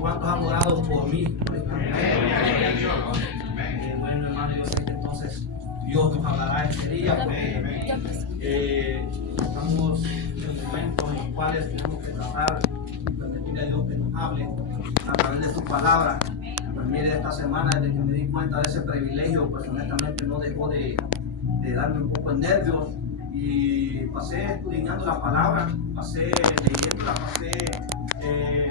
¿Cuántos han orado por mí? Bueno, hermano, yo sé que entonces Dios nos hablará este día porque estamos en momentos en los cuales tenemos que tratar y permitirle a Dios que nos hable a través de su palabra. Pues mire, esta semana desde que me di cuenta de ese privilegio, pues honestamente no dejó de darme un poco de nervios y pasé escudriñando la palabra, pasé leyéndola, pasé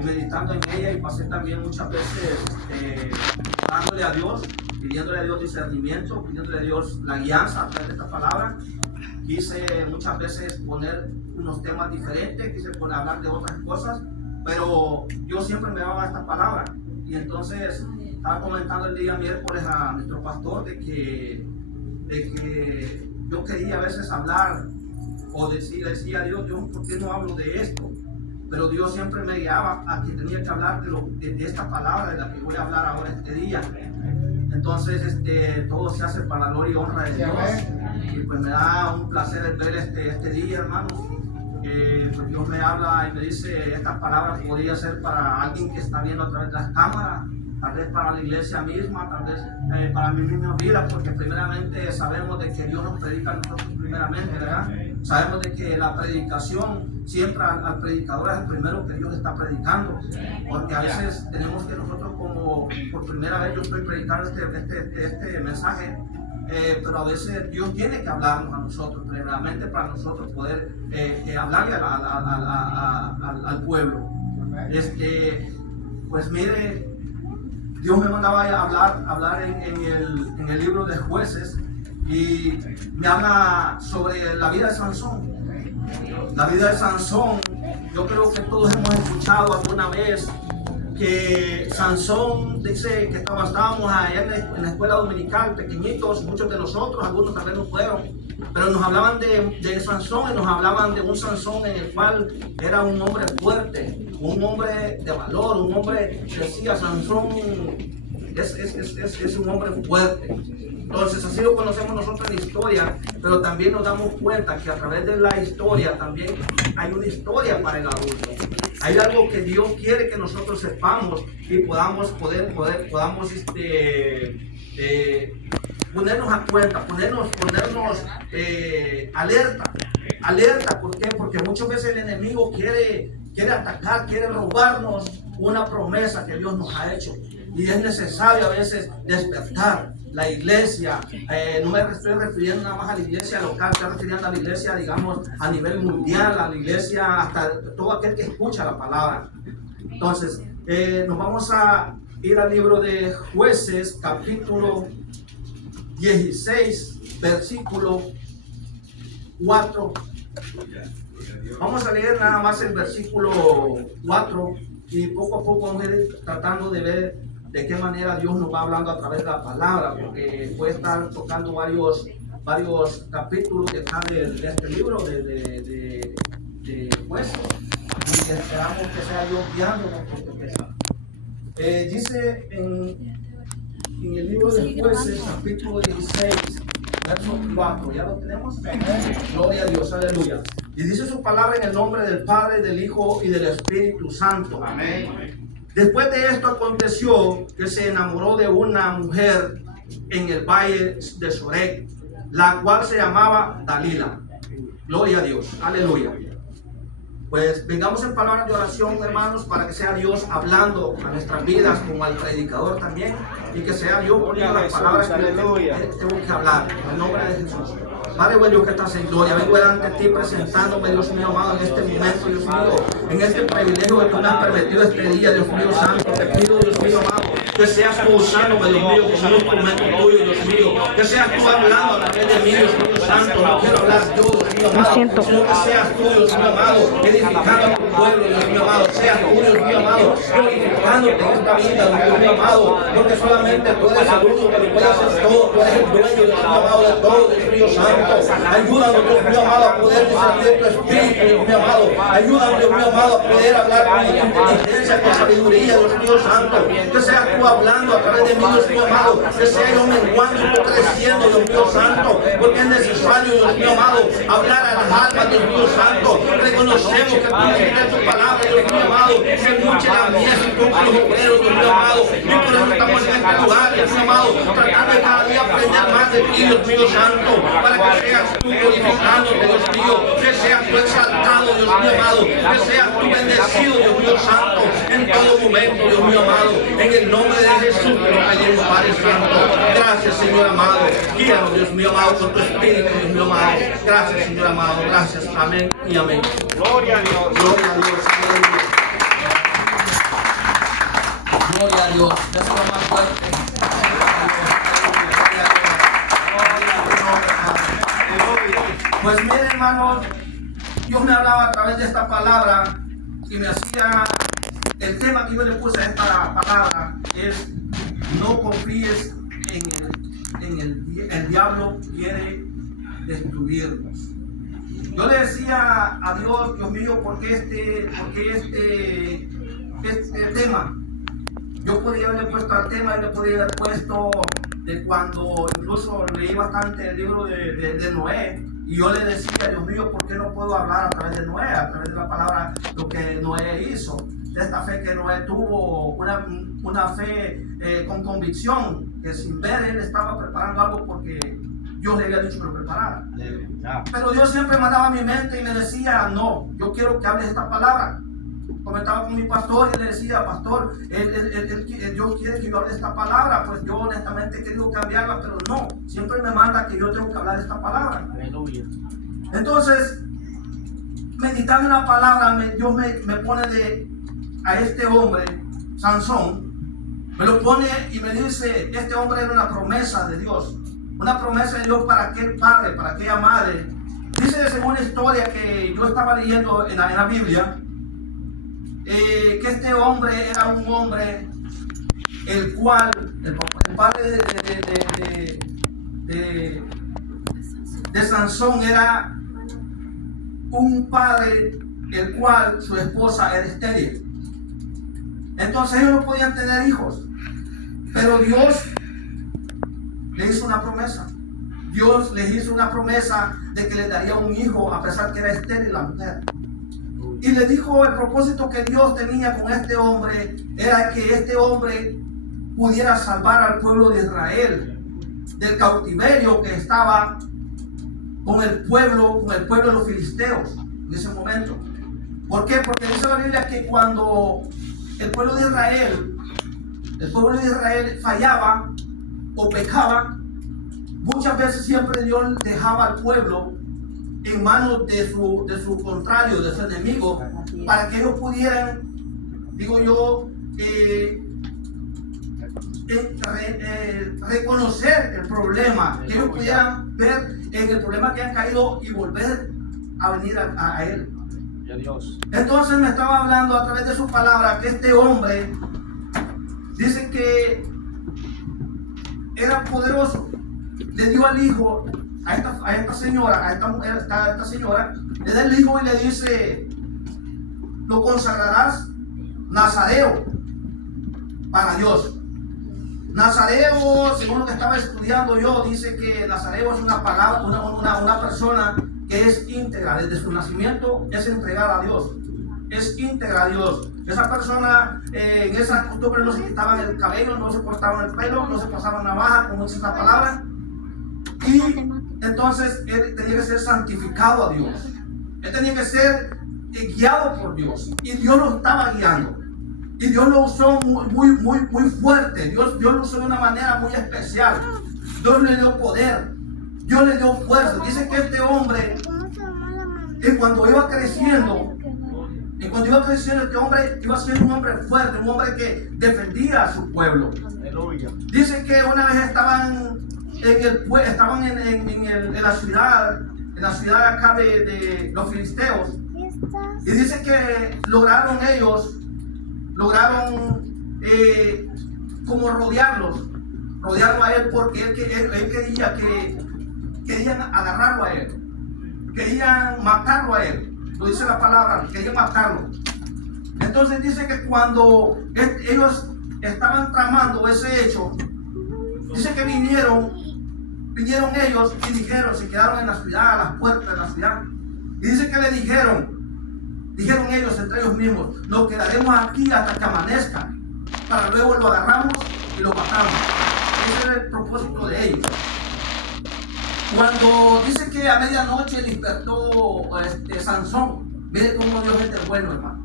meditando en ella y pasé también muchas veces dándole a Dios, pidiéndole a Dios discernimiento, pidiéndole a Dios la guianza a través de esta palabra. Quise muchas veces poner unos temas diferentes, quise hablar de otras cosas, pero yo siempre me daba esta palabra. Y entonces estaba comentando el día miércoles a nuestro pastor de que yo quería a veces hablar o decía a Dios, ¿por qué no hablo de esto? Pero Dios siempre me guiaba a que tenía que hablar de esta palabra de la que voy a hablar ahora este día. Entonces todo se hace para la gloria y honra de Dios. Y pues me da un placer el ver este día, hermanos. Pues Dios me habla y me dice, estas palabras podría ser para alguien que está viendo a través de las cámaras, tal vez para la iglesia misma, tal vez para mi misma vida, porque primeramente sabemos de que Dios nos predica a nosotros primeramente, ¿verdad? Sabemos de que la predicación siempre al predicador es el primero que Dios está predicando, porque a veces tenemos que nosotros como por primera vez yo estoy predicando este mensaje, pero a veces Dios tiene que hablarnos a nosotros primeramente para nosotros poder hablarle al pueblo. Pues mire, Dios me mandaba a hablar en el libro de Jueces y me habla sobre la vida de Sansón. La vida de Sansón, yo creo que todos hemos escuchado alguna vez que Sansón dice que estábamos allá en la escuela dominical, pequeñitos, muchos de nosotros, algunos tal vez no fueron, pero nos hablaban de Sansón y nos hablaban de un Sansón en el cual era un hombre fuerte, un hombre de valor, un hombre que decía Sansón es un hombre fuerte. Entonces así lo conocemos nosotros en la historia, pero también nos damos cuenta que a través de la historia también hay una historia para el adulto. Hay algo que Dios quiere que nosotros sepamos y podamos ponernos a cuenta, ponernos alerta. ¿Por qué? Porque muchas veces el enemigo quiere atacar, quiere robarnos una promesa que Dios nos ha hecho. Y es necesario a veces despertar. La iglesia, no me estoy refiriendo nada más a la iglesia local, estoy refiriendo a la iglesia, digamos, a nivel mundial, a la iglesia, hasta todo aquel que escucha la palabra. Entonces, nos vamos a ir al libro de Jueces, capítulo 16, versículo 4. Vamos a leer nada más el versículo 4 y poco a poco vamos a ir tratando de ver de qué manera Dios nos va hablando a través de la palabra, porque puede estar tocando varios capítulos que están de este libro de Jueces, y esperamos que sea Dios guiándonos, porque dice en el libro de Jueces, capítulo 16, verso 4, ¿ya lo tenemos? Gloria a Dios, aleluya. Y dice su palabra en el nombre del Padre, del Hijo y del Espíritu Santo. Amén. Después de esto aconteció que se enamoró de una mujer en el valle de Sorek, la cual se llamaba Dalila. Gloria a Dios, aleluya. Pues vengamos en palabras de oración, hermanos, para que sea Dios hablando a nuestras vidas, como al predicador también, y que sea Dios poniendo las palabras que tengo que hablar, en el nombre de Jesús. Padre bueno que estás en gloria, vengo delante de ti presentándome, Dios mío amado, en este momento, Dios mío, en este privilegio que tú me has permitido este día, Dios mío santo, te pido, Dios mío amado, que seas tú usándome, Dios mío, como un instrumento tuyo, Dios mío, que seas tú hablando a través de mí, Dios mío santo, no quiero hablar yo, Dios mío amado, sino que seas tú, Dios mío amado, edificando a tu pueblo, Dios mío amado. Sea tú, Dios mío amado, glorificándote en esta vida, Dios mío amado, porque solamente tú eres el único que lo puede hacer todo. Tú eres el dueño, Dios mío amado, de todo, Dios mío santo. Ayúdanos, Dios mío amado, a poder discernir tu espíritu, Dios mío amado. Ayúdanos, Dios mío amado, a poder hablar con inteligencia, con sabiduría, Dios mío santo. Que seas tú hablando a través de mí, Dios mío amado. Que sea yo menguando y tú creciendo, Dios mío santo. Porque es necesario, Dios mío amado, hablar a las almas, Dios mío santo. Reconocemos que tú necesitas tu palabra, Dios mío amado. Que mucha la mies y pocos los obreros, Dios mío amado. Y por eso estamos en este lugar, Dios mío amado, tratando de cada día aprender más de ti, Dios mío santo. Para que seas tú glorificándote, Dios mío. Que seas tú exaltado, Dios mío amado. Que seas tú bendecido, Dios mío santo. En todo momento, Dios mío amado. En el nombre de Jesús que nos pedimos, Padre Santo. Gracias, Señor amado. Guíanos, Dios mío amado, con tu espíritu, Dios mío amado. Gracias, Señor amado. Gracias. Amén y amén. Gloria a Dios. Gloria a Dios. Aleluya. Gloria a Dios. Déselo más fuerte. Pues miren, hermanos, Dios me hablaba a través de esta palabra y me hacía, el tema que yo le puse a esta palabra es: no confíes el diablo quiere destruirnos. Yo le decía a Dios, Dios mío, ¿por qué este tema? Yo podría haberle puesto al tema y le podría haber puesto de cuando incluso leí bastante el libro de Noé. Y yo le decía, Dios mío, ¿por qué no puedo hablar a través de Noé, a través de la palabra, lo que Noé hizo? De esta fe que Noé tuvo, una fe con convicción, que sin ver él estaba preparando algo porque Dios le había dicho que lo preparara. Pero Dios siempre mandaba a mi mente y me decía, no, yo quiero que hables esta palabra. Comentaba con mi pastor y le decía, pastor, Dios quiere que yo hable esta palabra. Pues yo honestamente he querido cambiarla, pero no, siempre me manda que yo tengo que hablar esta palabra. Aleluya. Entonces, meditando en la palabra, Dios me pone a este hombre, Sansón, me lo pone y me dice, este hombre era una promesa de Dios, una promesa de Dios para aquel padre, para aquella madre. Dice según la historia que yo estaba leyendo en la Biblia, que este hombre era un hombre el cual, el padre de Sansón era un padre el cual su esposa era estéril. Entonces ellos no podían tener hijos, pero Dios le hizo una promesa. Dios les hizo una promesa de que le daría un hijo a pesar que era estéril la mujer. Y le dijo, el propósito que Dios tenía con este hombre era que este hombre pudiera salvar al pueblo de Israel del cautiverio que estaba con el pueblo de los filisteos en ese momento. ¿Por qué? Porque dice la Biblia que cuando el pueblo de Israel fallaba o pecaba, muchas veces siempre Dios dejaba al pueblo en manos de su contrario, de su enemigo, para que ellos pudieran, digo yo, reconocer el problema, que ellos pudieran ver en el problema que han caído y volver a venir a él. Entonces me estaba hablando a través de su palabra que este hombre dice que era poderoso, le dio al hijo a esta señora, a esta mujer, a esta señora, le da el hijo y le dice, lo consagrarás nazareo para Dios. Nazareo, según lo que estaba estudiando yo, dice que nazareo es una palabra, una persona que es íntegra, desde su nacimiento es entregada a Dios, es íntegra a Dios. Esa persona en esa costumbre no se quitaban el cabello, no se cortaban el pelo, no se pasaban navaja, como dice esa palabra. Y entonces él tenía que ser santificado a Dios. Él tenía que ser guiado por Dios. Y Dios lo estaba guiando. Y Dios lo usó muy fuerte. Dios lo usó de una manera muy especial. Dios le dio poder. Dios le dio fuerza. Dice que este hombre, cuando iba creciendo, este hombre iba a ser un hombre fuerte, un hombre que defendía a su pueblo. Dice que una vez estaban en la ciudad acá de los filisteos, Y dice que lograron como rodearlo a él, porque él quería querían agarrarlo a él, querían matarlo a él. Lo dice la palabra, querían matarlo. Entonces dice que cuando ellos estaban tramando ese hecho, dice que vinieron ellos y dijeron, se quedaron en la ciudad, a las puertas de la ciudad. Y dice que le dijeron ellos entre ellos mismos, nos quedaremos aquí hasta que amanezca, para luego lo agarramos y lo matamos. Ese era el propósito de ellos. Cuando dice que a medianoche despertó Sansón, mire cómo Dios es bueno, hermano.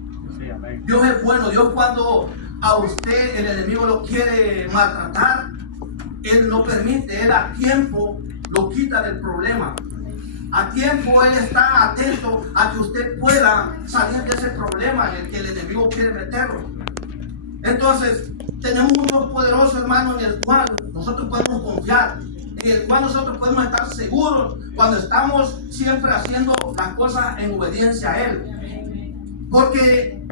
Dios es bueno. Dios, cuando a usted el enemigo lo quiere maltratar, Él no permite. Él a tiempo lo quita del problema. A tiempo Él está atento a que usted pueda salir de ese problema en el que el enemigo quiere meterlo. Entonces, tenemos un Dios poderoso, hermano, en el cual nosotros podemos confiar, en el cual nosotros podemos estar seguros cuando estamos siempre haciendo las cosas en obediencia a Él. Porque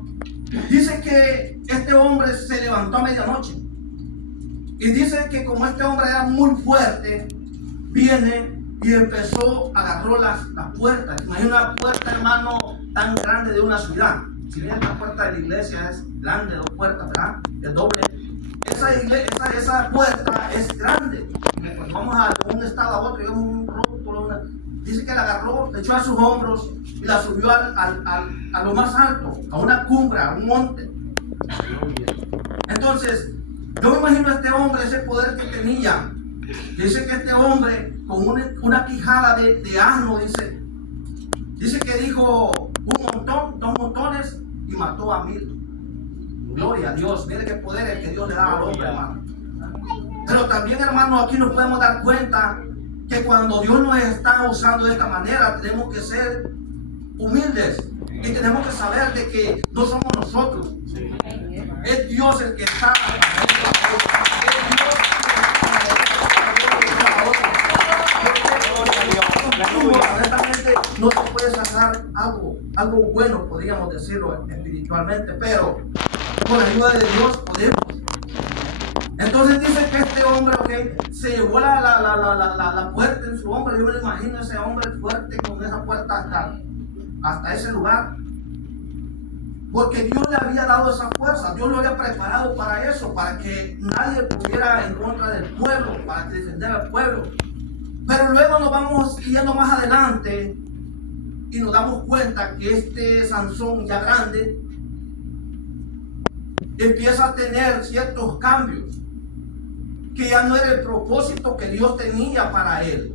dice que este hombre se levantó a medianoche. Y dice que como este hombre era muy fuerte, viene y agarró las puertas. Imagina una puerta, hermano, tan grande de una ciudad. Si bien la puerta de la iglesia es grande, 2 puertas, ¿verdad? Es doble. Esa puerta es grande. Cuando vamos a un estado a otro, digamos un rótulo, dice que la agarró, le echó a sus hombros y la subió a lo más alto, a una cumbre, a un monte. Entonces, yo me imagino a este hombre, ese poder que tenía. Dice que este hombre, con una quijada de asno, dice que dijo un montón, 2 montones y mató a 1000. Gloria a Dios. Mire qué poder el que Dios le da al hombre, hermano. Pero también, hermano, aquí nos podemos dar cuenta que cuando Dios nos está usando de esta manera, tenemos que ser humildes y tenemos que saber de que no somos nosotros. Es Dios el que está. Honestamente, no se puede sacar algo bueno, podríamos decirlo espiritualmente, pero con la ayuda de Dios podemos. Entonces dice que este hombre, se llevó la puerta en su hombro. Yo me lo imagino ese hombre fuerte con esa puerta hasta ese lugar, porque Dios le había dado esa fuerza. Dios lo había preparado para eso, para que nadie pudiera en contra del pueblo, para que defendiera al pueblo. Pero luego nos vamos yendo más adelante y nos damos cuenta que este Sansón ya grande empieza a tener ciertos cambios, que ya no era el propósito que Dios tenía para él.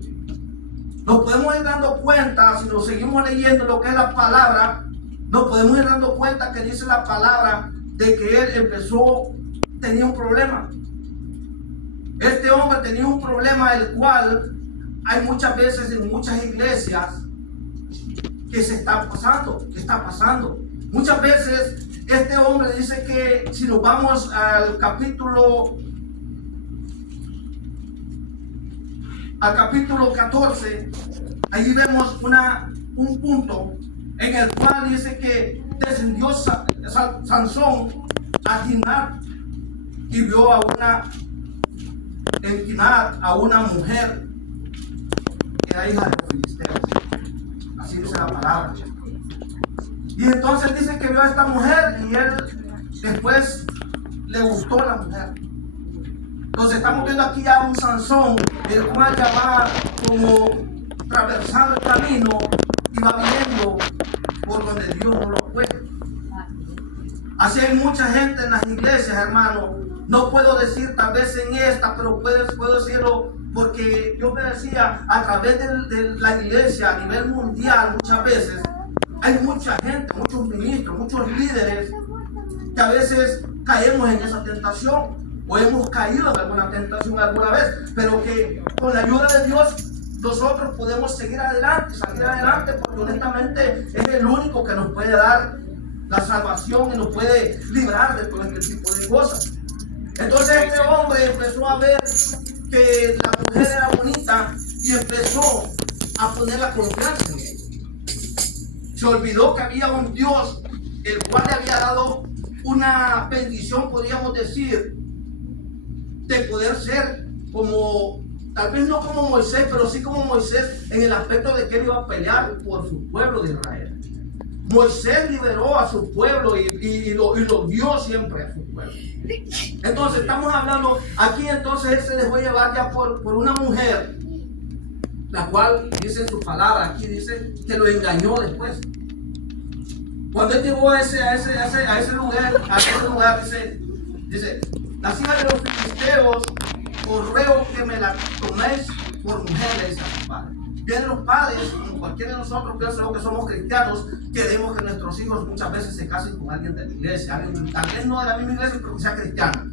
Nos podemos ir dando cuenta, si nos seguimos leyendo lo que es la palabra, nos podemos ir dando cuenta que dice la palabra de que él tenía un problema. Este hombre tenía un problema, el cual hay muchas veces en muchas iglesias que está pasando. Muchas veces este hombre dice que si nos vamos al capítulo 14, ahí vemos un punto en el cual dice que descendió Sansón a Timnat y vio en Timnat a una mujer que era hija de los filisteos. Así dice la palabra. Y entonces dice que vio a esta mujer y él después le gustó la mujer. Entonces estamos viendo aquí a un Sansón, el cual ya va como atravesando el camino y va viendo por donde Dios no lo puede. Así hay mucha gente en las iglesias, hermano. No puedo decir tal vez en esta, pero puedo decirlo porque yo me decía, a través de la iglesia a nivel mundial, muchas veces hay mucha gente, muchos ministros, muchos líderes que a veces caemos en esa tentación o hemos caído en alguna tentación alguna vez, pero que con la ayuda de Dios nosotros podemos salir adelante, porque honestamente es el único que nos puede dar la salvación y nos puede librar de todo este tipo de cosas. Entonces este hombre empezó a ver que la mujer era bonita y empezó a poner la confianza en él. Si olvidó que había un Dios, el cual le había dado una bendición, podríamos decir, de poder ser como, tal vez no como Moisés, pero sí como Moisés en el aspecto de que él iba a pelear por su pueblo de Israel. Moisés liberó a su pueblo y lo guió siempre a su pueblo. Entonces estamos hablando, aquí entonces él se dejó llevar ya por una mujer, la cual dice en su palabra, aquí dice que lo engañó después. Cuando él llegó a ese lugar, dice, las hijas de los filisteos, os ruego que me la toméis por mujer, le dice a su padre. Vienen los padres, como cualquiera de nosotros, pienso que somos cristianos, queremos que nuestros hijos muchas veces se casen con alguien de la iglesia, alguien, tal vez no de la misma iglesia, pero que sea cristiano.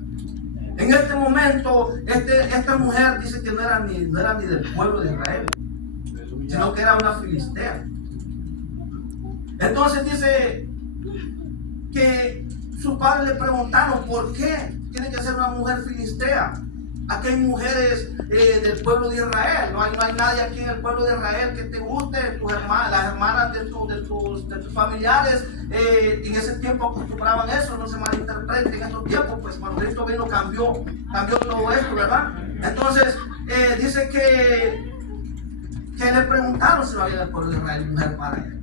En este momento, esta mujer dice que no era ni del pueblo de Israel, sino que era una filistea. Entonces dice que sus padres le preguntaron por qué tiene que ser una mujer filistea. Aquí hay mujeres del pueblo de Israel, no hay nadie aquí en el pueblo de Israel que te guste, las hermanas de tus familiares en ese tiempo acostumbraban eso, no se malinterprete, en estos tiempos pues cuando Cristo vino cambió todo esto, ¿verdad? Entonces dice que le preguntaron si no había en el pueblo de Israel mujer para él,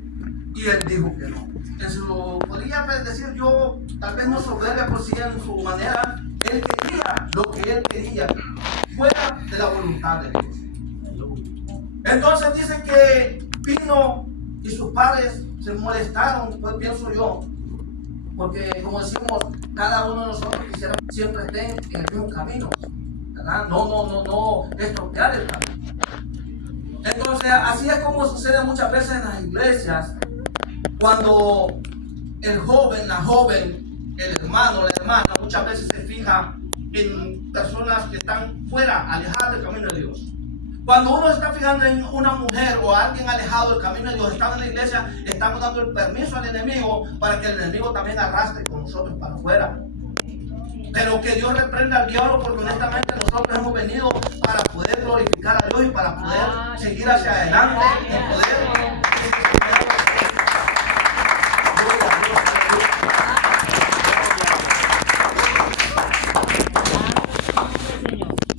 y él dijo que no. Eso podría decir yo, tal vez no soberbia por sí en su manera. Él quería lo que él quería, fuera de la voluntad de Dios. Entonces dice que vino y sus padres se molestaron, pues pienso yo, porque como decimos, cada uno de nosotros quisiera siempre estar en el mismo camino, ¿verdad? No estropear el camino. Entonces así es como sucede muchas veces en las iglesias, cuando el joven, la joven, el hermano, la hermana, muchas veces se fija en personas que están fuera, alejadas del camino de Dios. Cuando uno está fijando en una mujer o a alguien alejado del camino de Dios, estando en la iglesia, estamos dando el permiso al enemigo para que el enemigo también arrastre con nosotros para afuera. Pero que Dios reprenda al diablo, porque honestamente nosotros hemos venido para poder glorificar a Dios y para poder seguir hacia adelante y poder...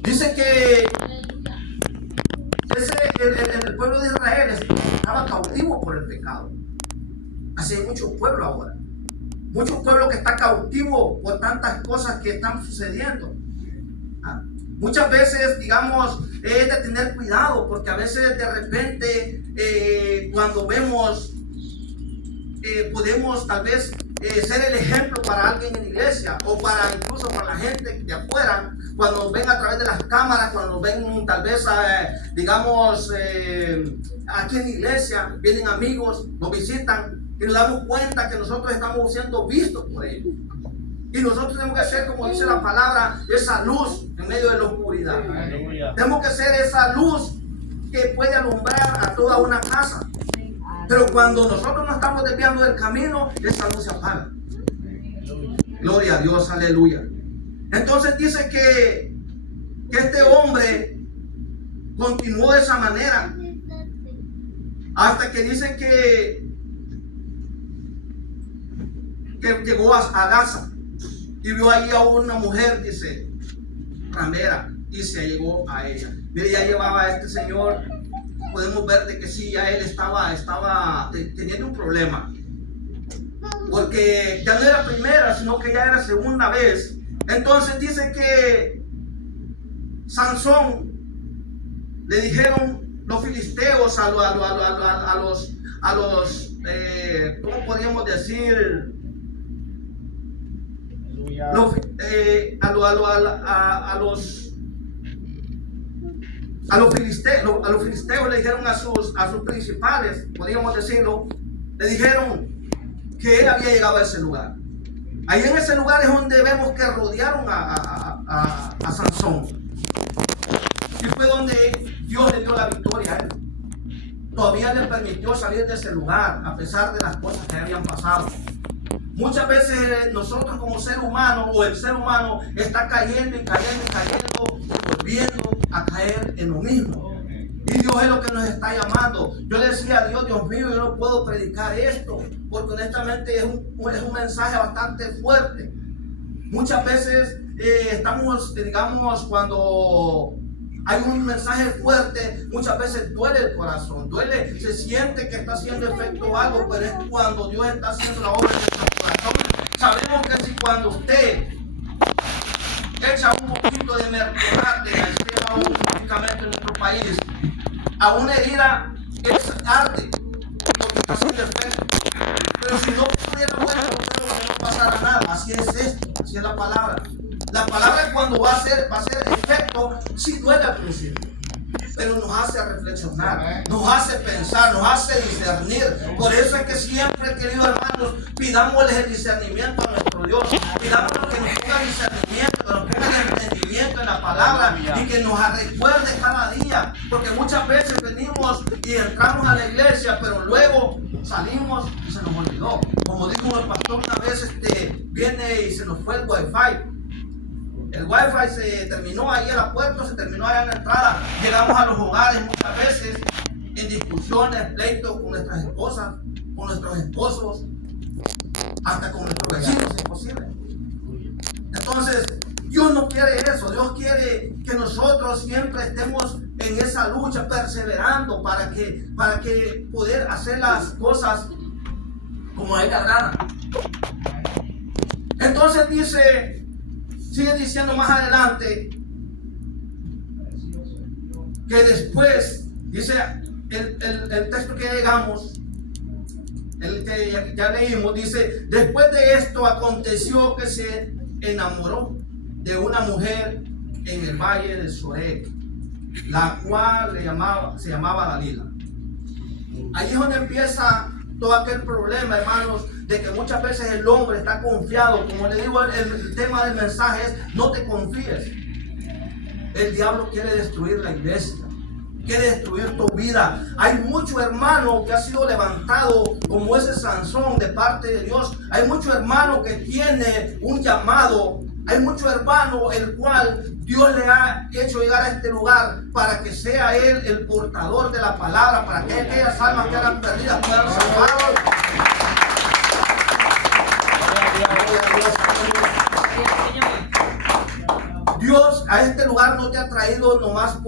Dice que el pueblo de Israel estaba cautivo por el pecado. Así hay muchos pueblos ahora. Muchos pueblos que están cautivos por tantas cosas que están sucediendo. Muchas veces, digamos, es de tener cuidado, porque a veces de repente cuando vemos, podemos tal vez ser el ejemplo para alguien en la iglesia o para incluso para la gente de afuera. Cuando nos ven a través de las cámaras, cuando nos ven tal vez, digamos, aquí en la iglesia, vienen amigos, nos visitan y nos damos cuenta que nosotros estamos siendo vistos por ellos. Y nosotros tenemos que ser, como dice la palabra, esa luz en medio de la oscuridad. Aleluya. Tenemos que ser esa luz que puede alumbrar a toda una casa. Pero cuando nosotros nos estamos desviando del camino, esa luz se apaga. Gloria a Dios, aleluya. Entonces dice que este hombre continuó de esa manera hasta que dice que llegó a Gaza y vio ahí a una mujer, dice, ramera, y se llegó a ella. Mire, ya llevaba a este señor, podemos ver de que sí, ya él estaba teniendo un problema, porque ya no era primera, sino que ya era segunda vez. Entonces dice que Sansón, le dijeron los filisteos a los ¿cómo podríamos decir? A los filisteos le dijeron a sus principales, podríamos decirlo, le dijeron que él había llegado a ese lugar. Ahí en ese lugar es donde vemos que rodearon a Sansón. Y fue donde Dios le dio la victoria a él. Todavía le permitió salir de ese lugar, a pesar de las cosas que habían pasado. Muchas veces nosotros como ser humano, o el ser humano, está cayendo y volviendo a caer en lo mismo. Y Dios es lo que nos está llamando. Yo le decía a Dios, Dios mío, yo no puedo predicar esto, porque honestamente es un mensaje bastante fuerte. Muchas veces estamos, digamos, cuando hay un mensaje fuerte, muchas veces duele el corazón, duele, se siente que está haciendo efecto algo, pero es cuando Dios está haciendo la obra en nuestro corazón. Sabemos que si cuando usted echa un poquito de mercurate, a un medicamento en nuestro país, a una herida, es arde, porque está haciendo efecto. Pero si no pudiera bueno, no pasará nada. Así es esto, así es la palabra. La palabra cuando va a hacer efecto, sí duele al principio, pero nos hace reflexionar, nos hace pensar, nos hace discernir. Por eso es que siempre, queridos hermanos, pidámosles el discernimiento a nuestro Dios. Pidámosle que nos ponga discernimiento, que nos ponga el entendimiento en la palabra y que nos recuerde cada día. Porque muchas veces venimos y entramos a la iglesia, pero luego salimos y se nos olvidó. Como dijo el pastor una vez, viene y se nos fue el wifi. El wifi se terminó ahí en la puerta, se terminó allá en la entrada. Llegamos a los hogares muchas veces en discusiones, pleitos con nuestras esposas, con nuestros esposos, hasta con nuestros vecinos, es posible. Entonces, Dios no quiere eso. Dios quiere que nosotros siempre estemos en esa lucha, perseverando para que poder hacer las cosas como a él le agrada. Entonces sigue diciendo más adelante que después, dice el texto que llegamos, el que ya leímos, dice: después de esto aconteció que se enamoró de una mujer en el valle de Sorek, la cual se llamaba Dalila. Ahí es donde empieza todo aquel problema, hermanos, de que muchas veces el hombre está confiado. Como le digo, el tema del mensaje es: no te confíes. El diablo quiere destruir la iglesia, quiere destruir tu vida. Hay mucho hermano que ha sido levantado como ese Sansón de parte de Dios. Hay mucho hermano que tiene un llamado. Hay mucho hermano el cual Dios le ha hecho llegar a este lugar para que sea él el portador de la palabra, para que aquellas almas que eran perdidas puedan salvarlos. Dios a este lugar no te ha traído nomás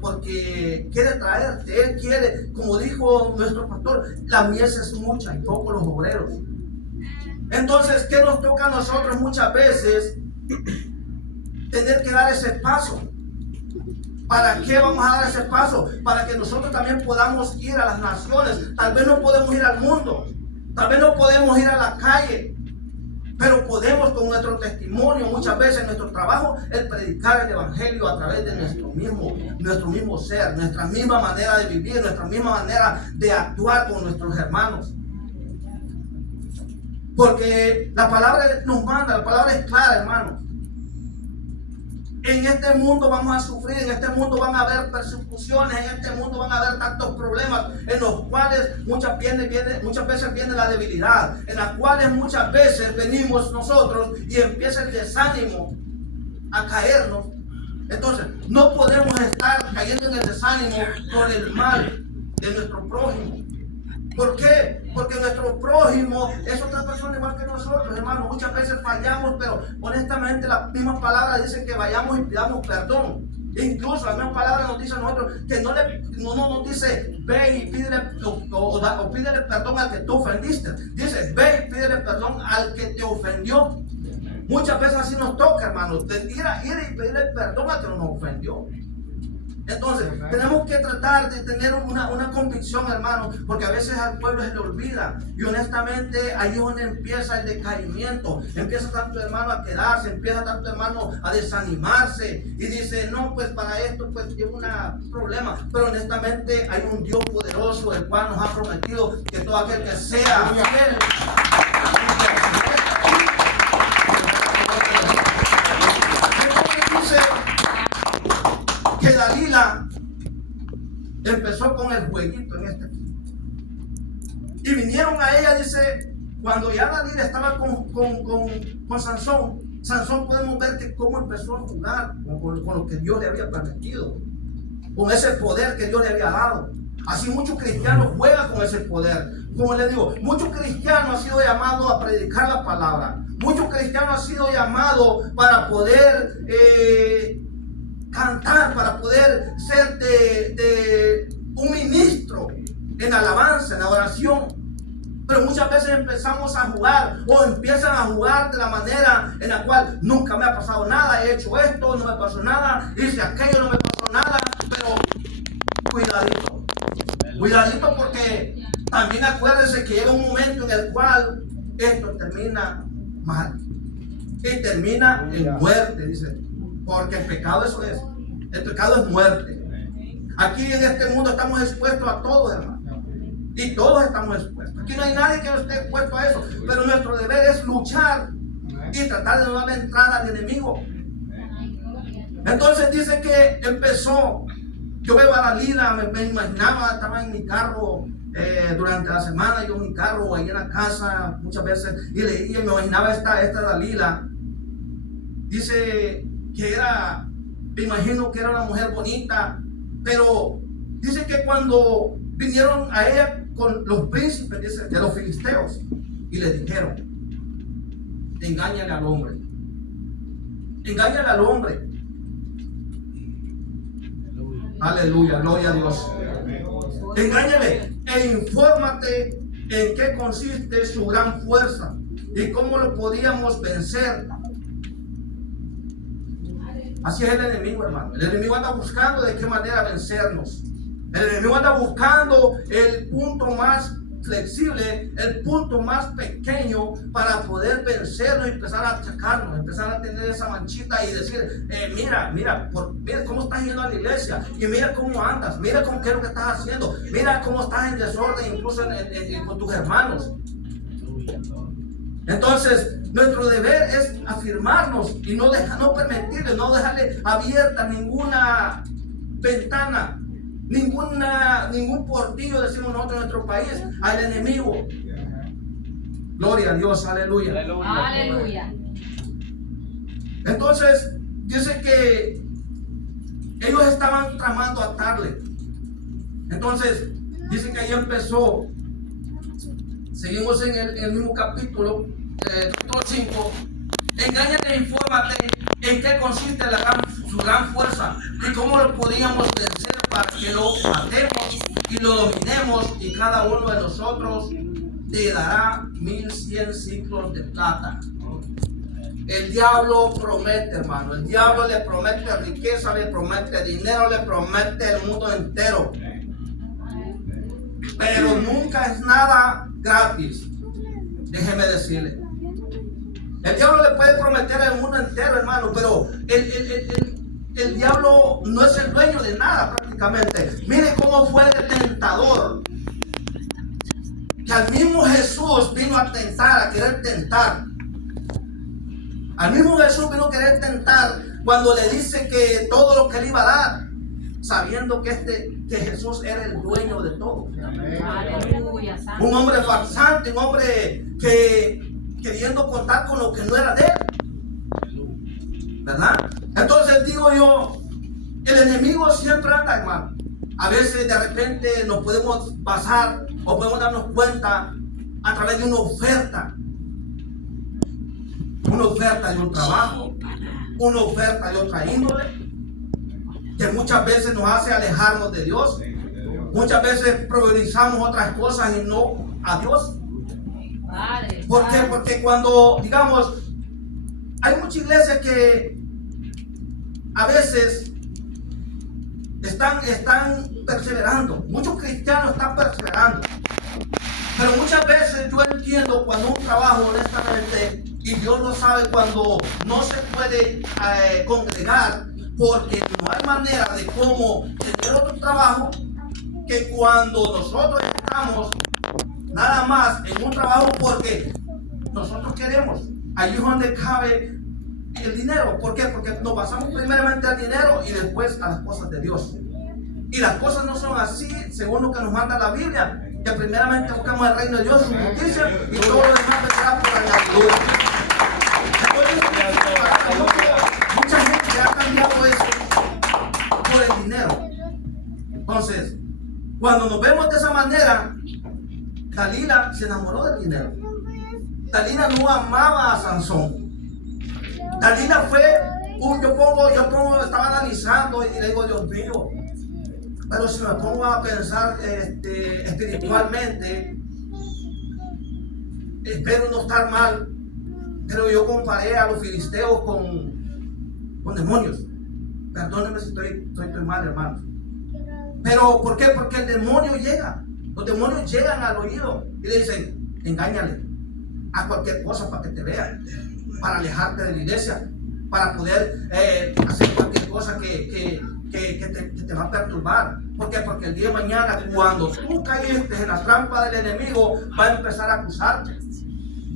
porque quiere traerte. Él quiere, como dijo nuestro pastor, la mies es mucha y pocos los obreros. Entonces, ¿qué nos toca a nosotros muchas veces? Tener que dar ese paso. ¿Para qué vamos a dar ese paso? Para que nosotros también podamos ir a las naciones. Tal vez no podemos ir al mundo, tal vez no podemos ir a la calle, pero podemos con nuestro testimonio, muchas veces nuestro trabajo, el predicar el evangelio a través de nuestro mismo ser, nuestra misma manera de vivir, nuestra misma manera de actuar con nuestros hermanos. Porque la palabra nos manda, la palabra es clara, hermanos. En este mundo vamos a sufrir, en este mundo van a haber persecuciones, en este mundo van a haber tantos problemas en los cuales muchas veces viene la debilidad, en las cuales muchas veces venimos nosotros y empieza el desánimo a caernos. Entonces, no podemos estar cayendo en el desánimo por el mal de nuestro prójimo. ¿Por qué? Porque nuestro prójimo es otra persona igual que nosotros, hermanos. Muchas veces fallamos, pero honestamente las mismas palabras dicen que vayamos y pidamos perdón. Incluso la misma palabra nos dice a nosotros que no nos dice ve y pídele o pídele perdón al que tú ofendiste. Dice ve y pídele perdón al que te ofendió. Muchas veces así nos toca, hermanos, de ir y pedirle perdón al que nos ofendió. Entonces, tenemos que tratar de tener una convicción, hermano, porque a veces al pueblo se le olvida. Y honestamente, ahí es donde empieza el decaimiento. Empieza tanto hermano a quedarse, empieza tanto hermano a desanimarse. Y dice, no, pues para esto, pues llevo un problema. Pero honestamente, hay un Dios poderoso, el cual nos ha prometido que todo aquel que sea fiel. Que Dalila empezó con el jueguito en este tiempo. Y vinieron a ella, dice, cuando ya Dalila estaba con Sansón podemos ver que cómo empezó a jugar con lo que Dios le había permitido. con ese poder que Dios le había dado. Así muchos cristianos juegan con ese poder. Como les digo, muchos cristianos han sido llamados a predicar la palabra. Muchos cristianos han sido llamados para poder cantar, para poder ser de un ministro en alabanza, en la oración. Pero muchas veces empezamos a jugar o empiezan a jugar de la manera en la cual nunca me ha pasado nada, he hecho esto, no me pasó nada, hice aquello, no me pasó nada. Pero cuidadito, cuidadito, porque también acuérdense que llega un momento en el cual esto termina mal y termina en muerte, dice, porque el pecado eso es, el pecado es muerte. Aquí en este mundo estamos expuestos a todo, hermano. Y todos estamos expuestos. Aquí no hay nadie que no esté expuesto a eso. Pero nuestro deber es luchar y tratar de no darle entrada al enemigo. Entonces dice que empezó. Yo veo a Dalila, me imaginaba, estaba en mi carro durante la semana, yo en mi carro, ahí en la casa, muchas veces, y leía y me imaginaba esta Dalila. Dice que era, me imagino que era una mujer bonita, pero dice que cuando vinieron a ella con los príncipes, dice, de los filisteos, y le dijeron: engáñale al hombre, engáñale al hombre. Aleluya, gloria a Dios. Engáñale e infórmate en qué consiste su gran fuerza y cómo lo podíamos vencer. Así es el enemigo, hermano. El enemigo anda buscando de qué manera vencernos. El enemigo anda buscando el punto más flexible, el punto más pequeño para poder vencernos y empezar a atacarnos, empezar a tener esa manchita y decir, mira cómo estás yendo a la iglesia y mira cómo andas, mira cómo qué es lo que estás haciendo, mira cómo estás en desorden incluso con tus hermanos. Entonces, nuestro deber es afirmarnos y no permitirle, no dejarle abierta ninguna ventana, ningún portillo, decimos nosotros en nuestro país, al enemigo. Gloria a Dios, aleluya. Aleluya. Entonces, dice que ellos estaban tramando atarle. Entonces, dice que ahí empezó. Seguimos en el mismo capítulo, capítulo 5. Engáñate e infórmate en qué consiste su gran fuerza y cómo lo podíamos vencer para que lo atemos y lo dominemos, y cada uno de nosotros te dará 1100 ciclos de plata. El diablo promete, hermano. El diablo le promete riqueza, le promete dinero, le promete el mundo entero. Pero nunca es nada gratis. Déjeme decirle. El diablo le puede prometer el mundo entero, hermano, pero el diablo no es el dueño de nada prácticamente. Mire cómo fue el tentador. Que al mismo Jesús vino a tentar, a querer tentar. Al mismo Jesús vino a querer tentar cuando le dice que todo lo que le iba a dar, sabiendo que Jesús era el dueño de todo. Aleluya. Un hombre farsante, un hombre que queriendo contar con lo que no era de él, ¿verdad? Entonces digo yo, el enemigo siempre anda, hermano. A veces de repente nos podemos basar o podemos darnos cuenta a través de una oferta de un trabajo, una oferta de otra índole, que muchas veces nos hace alejarnos de Dios. Muchas veces priorizamos otras cosas y no a Dios. ¿Por qué? Porque cuando, digamos, hay muchas iglesias que a veces están perseverando, muchos cristianos están perseverando, pero muchas veces yo entiendo cuando un trabajo, honestamente, y Dios lo sabe, cuando no se puede congregar porque no hay manera de cómo tener otro trabajo, que cuando nosotros estamos nada más en un trabajo porque nosotros queremos, allí es donde cabe el dinero. ¿Por qué? Porque nos basamos primeramente al dinero y después a las cosas de Dios. Y las cosas no son así, según lo que nos manda la Biblia, que primeramente buscamos el reino de Dios, su justicia, y todo lo demás vendrá por añadidura. Entonces, mucha gente ha cambiado eso por el dinero. Entonces, cuando nos vemos de esa manera, Dalila se enamoró del dinero. Dalila no amaba a Sansón. Dalila fue estaba analizando y le digo, Dios mío, pero si me pongo a pensar espiritualmente, espero no estar mal, pero yo comparé a los filisteos con demonios. Perdónenme si estoy mal, hermanos. Pero ¿por qué? Porque el demonio llega. Los demonios llegan al oído y le dicen, engáñale, haz cualquier cosa para que te vean, para alejarte de la iglesia, para poder hacer cualquier cosa que te va a perturbar. ¿Por qué? Porque el día de mañana, cuando tú caíste en la trampa del enemigo, va a empezar a acusarte,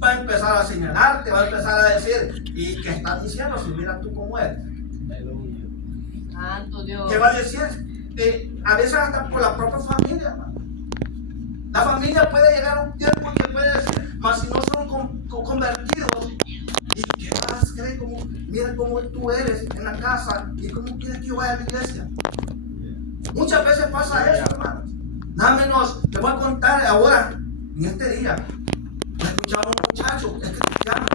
va a empezar a señalarte, va a empezar a decir, ¿y qué estás diciendo? Si mira tú cómo eres. Santo Dios. ¿Qué va a decir? A veces hasta por la propia familia, hermano. La familia puede llegar a un tiempo en que puede decir, mas si no son convertidos, ¿y qué vas a creer? Mira cómo tú eres en la casa y cómo quieres que yo vaya a la iglesia. Muchas veces pasa eso, hermano. Nada menos, te voy a contar ahora, en este día, me escuchaba un muchacho, es cristiano,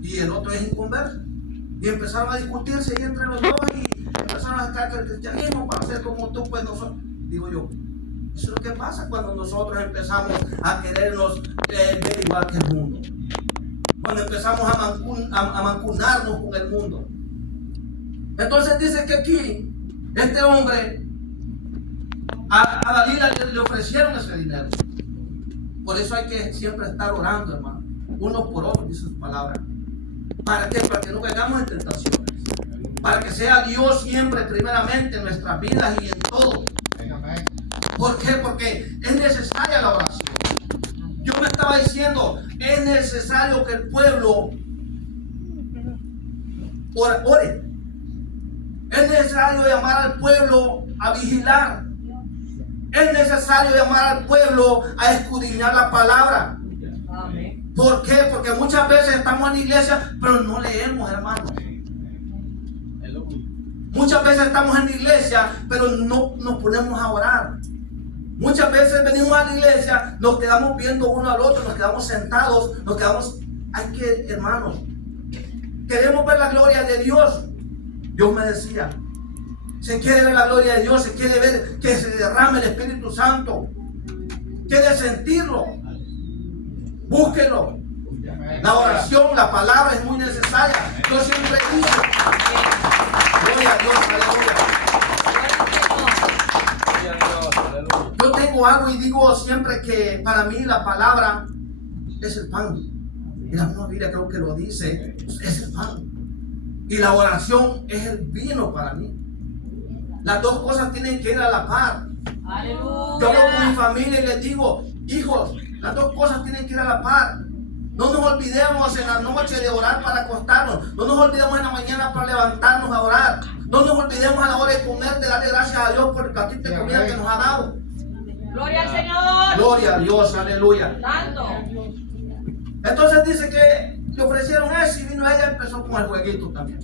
y el otro es inconverso. Y empezaron a discutirse ahí entre los dos y empezaron a sacar que el cristianismo para ser como tú, pues nosotros. Digo yo, eso es lo que pasa cuando nosotros empezamos a querernos ver igual que el mundo. Cuando empezamos a mancunarnos con el mundo. Entonces dice que aquí, este hombre, a Dalila le ofrecieron ese dinero. Por eso hay que siempre estar orando, hermano. Uno por otro, dice su palabra. ¿Para qué? Para que no caigamos en tentaciones. Para que sea Dios siempre primeramente en nuestras vidas y en todo. ¿Por qué? Porque es necesaria la oración. Yo me estaba diciendo, es necesario que el pueblo ore. Es necesario llamar al pueblo a vigilar. Es necesario llamar al pueblo a escudriñar la palabra. Amén. ¿Por qué? Porque muchas veces estamos en la iglesia, pero no leemos, hermanos. Muchas veces estamos en la iglesia, pero no nos ponemos a orar. Muchas veces venimos a la iglesia, nos quedamos viendo uno al otro, nos quedamos sentados, hay que, hermanos, queremos ver la gloria de Dios. Dios me decía, se quiere ver la gloria de Dios, se quiere ver que se derrame el Espíritu Santo, quiere sentirlo, búsquelo. La oración, la palabra es muy necesaria. Yo siempre digo, gloria a Dios, aleluya. Yo tengo algo y digo siempre que para mí la palabra es el pan. Y la misma Biblia creo que lo dice, es el pan. Y la oración es el vino para mí. Las dos cosas tienen que ir a la par. Aleluya. Yo hablo con mi familia y les digo, hijos, las dos cosas tienen que ir a la par. No nos olvidemos en la noche de orar para acostarnos. No nos olvidemos en la mañana para levantarnos a orar. No nos olvidemos a la hora de comer de darle gracias a Dios por el platito de comida que nos ha dado. Gloria al Señor. Gloria a Dios, aleluya. Santo. Entonces dice que le ofrecieron eso y vino ella y empezó con el jueguito también.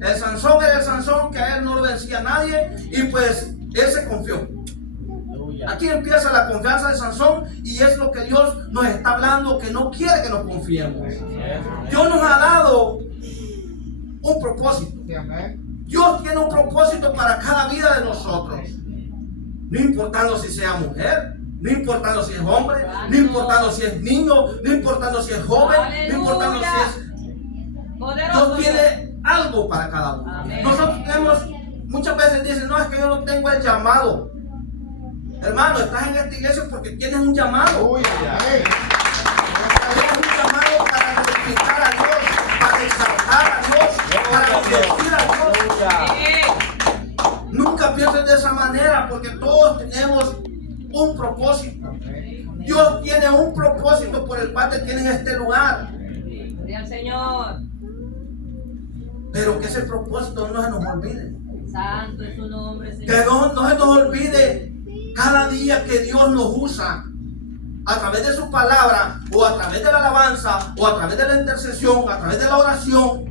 El Sansón era el Sansón que a él no lo vencía nadie y pues él se confió. Aquí empieza la confianza de Sansón y es lo que Dios nos está hablando, que no quiere que nos confiemos. Dios nos ha dado un propósito. Dios tiene un propósito para cada vida de nosotros. No importando si sea mujer, no importando si es hombre, no importando si es niño, no importando si es joven, no importando si es... Dios tiene algo para cada uno. Amén. Nosotros tenemos, muchas veces dicen, no, es que yo no tengo el llamado. Hermano, estás en esta iglesia porque tienes un llamado. Tienes un llamado para glorificar a Dios, para exaltar a Dios, para bendecir a Dios. Nunca pienses de esa manera porque todos tenemos un propósito. Dios tiene un propósito por el cual te tiene en este lugar. Gloria al Señor. Pero que ese propósito no se nos olvide. Santo es su nombre, Que Señor. no se nos olvide cada día que Dios nos usa a través de su palabra o a través de la alabanza o a través de la intercesión, a través de la oración.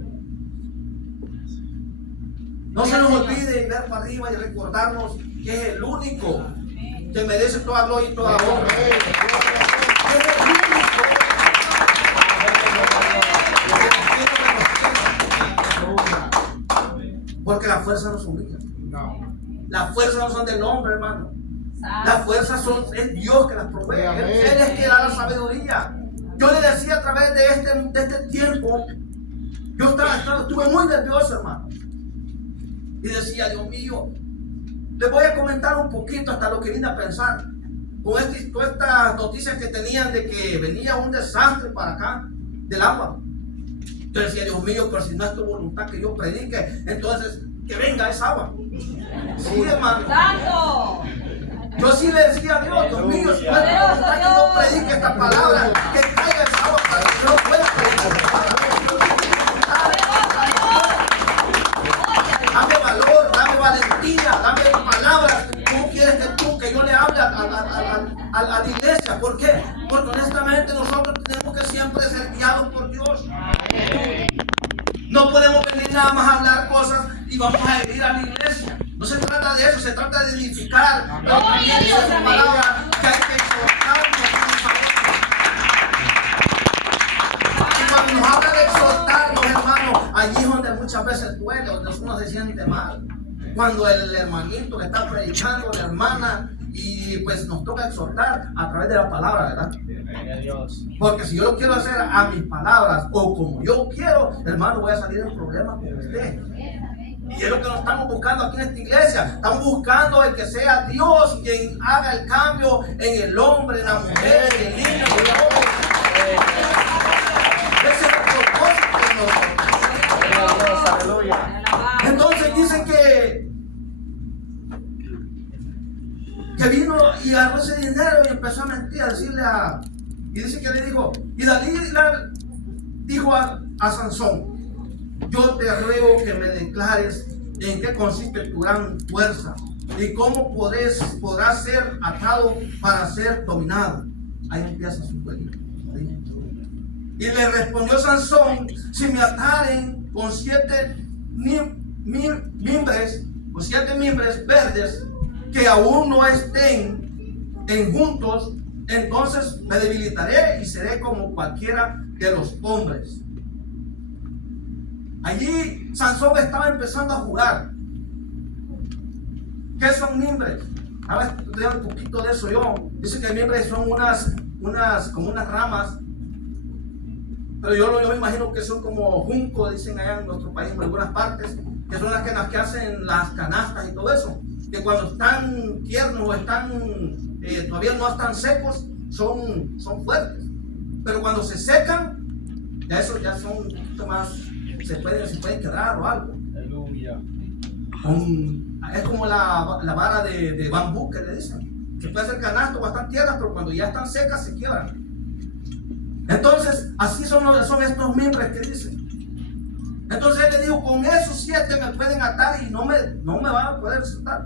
No se nos olvide ver para arriba y recordarnos que es el único que merece toda gloria y toda honra. Es el único. Porque las fuerzas no son mías. Las fuerzas no son del hombre, hermano. Las fuerzas es Dios que las provee. Él es que da la sabiduría. Yo le decía a través de este tiempo, yo estuve muy nervioso, hermano. Y decía, Dios mío, les voy a comentar un poquito hasta lo que vine a pensar. Con estas noticias que tenían de que venía un desastre para acá del agua. Yo decía, Dios mío, pero si no es tu voluntad que yo predique, entonces que venga esa agua. Sí, hermano. ¡Santo! Yo sí le decía a Dios, Dios mío, si no es tu voluntad que yo predique esta palabra, que caiga esa agua para que yo pueda predicar esta palabra. Dame valor, dame valentía, dame palabras. ¿Cómo quieres que yo le hable a la iglesia? ¿Por qué? Porque honestamente nosotros tenemos que siempre ser guiados por Dios. No podemos venir nada más a hablar cosas y vamos a herir a la iglesia. No se trata de eso, se trata de edificar. Pero también es una palabra que hay que exhortarnos. Y cuando nos habla de exhortarnos, hermano, allí es donde muchas veces duele, donde uno se siente mal. Cuando el hermanito le está predicando, la hermana, y pues nos toca exhortar a través de la palabra, ¿verdad? Porque si yo lo quiero hacer a mis palabras o como yo quiero, hermano, voy a salir en problemas con usted. Y es lo que nos estamos buscando aquí en esta iglesia. Estamos buscando el que sea Dios quien haga el cambio en el hombre, en la mujer, en el niño, en el joven. Ese es el propósito de nosotros. Aleluya. Entonces dicen que vino y agarró ese dinero y empezó a mentir, a decirle y dice que le dijo, y Dalila dijo a Sansón, yo te ruego que me declares en qué consiste tu gran fuerza y cómo podrás ser atado para ser dominado. Ahí empieza su jueguito. Y le respondió Sansón, si me ataren con 7 mimbres verdes que aún no estén juntos, entonces me debilitaré y seré como cualquiera de los hombres. Allí Sansón estaba empezando a jugar. ¿Qué son mimbres? A ver, estudiar un poquito de eso yo. Dice que mimbres son como unas ramas, pero yo me imagino que son como junco, dicen allá en nuestro país, en algunas partes, que son las que hacen las canastas y todo eso. Que cuando están tiernos o todavía no están secos, son fuertes. Pero cuando se secan, ya son un poquito más, se pueden quedar o algo. Aleluya. Es como la vara de bambú que le dicen. Que puede ser canasto o están tiernas, pero cuando ya están secas se quiebran. Entonces, así son estos miembros que dicen. Entonces él le dijo, con esos 7 me pueden atar y no me van a poder soltar.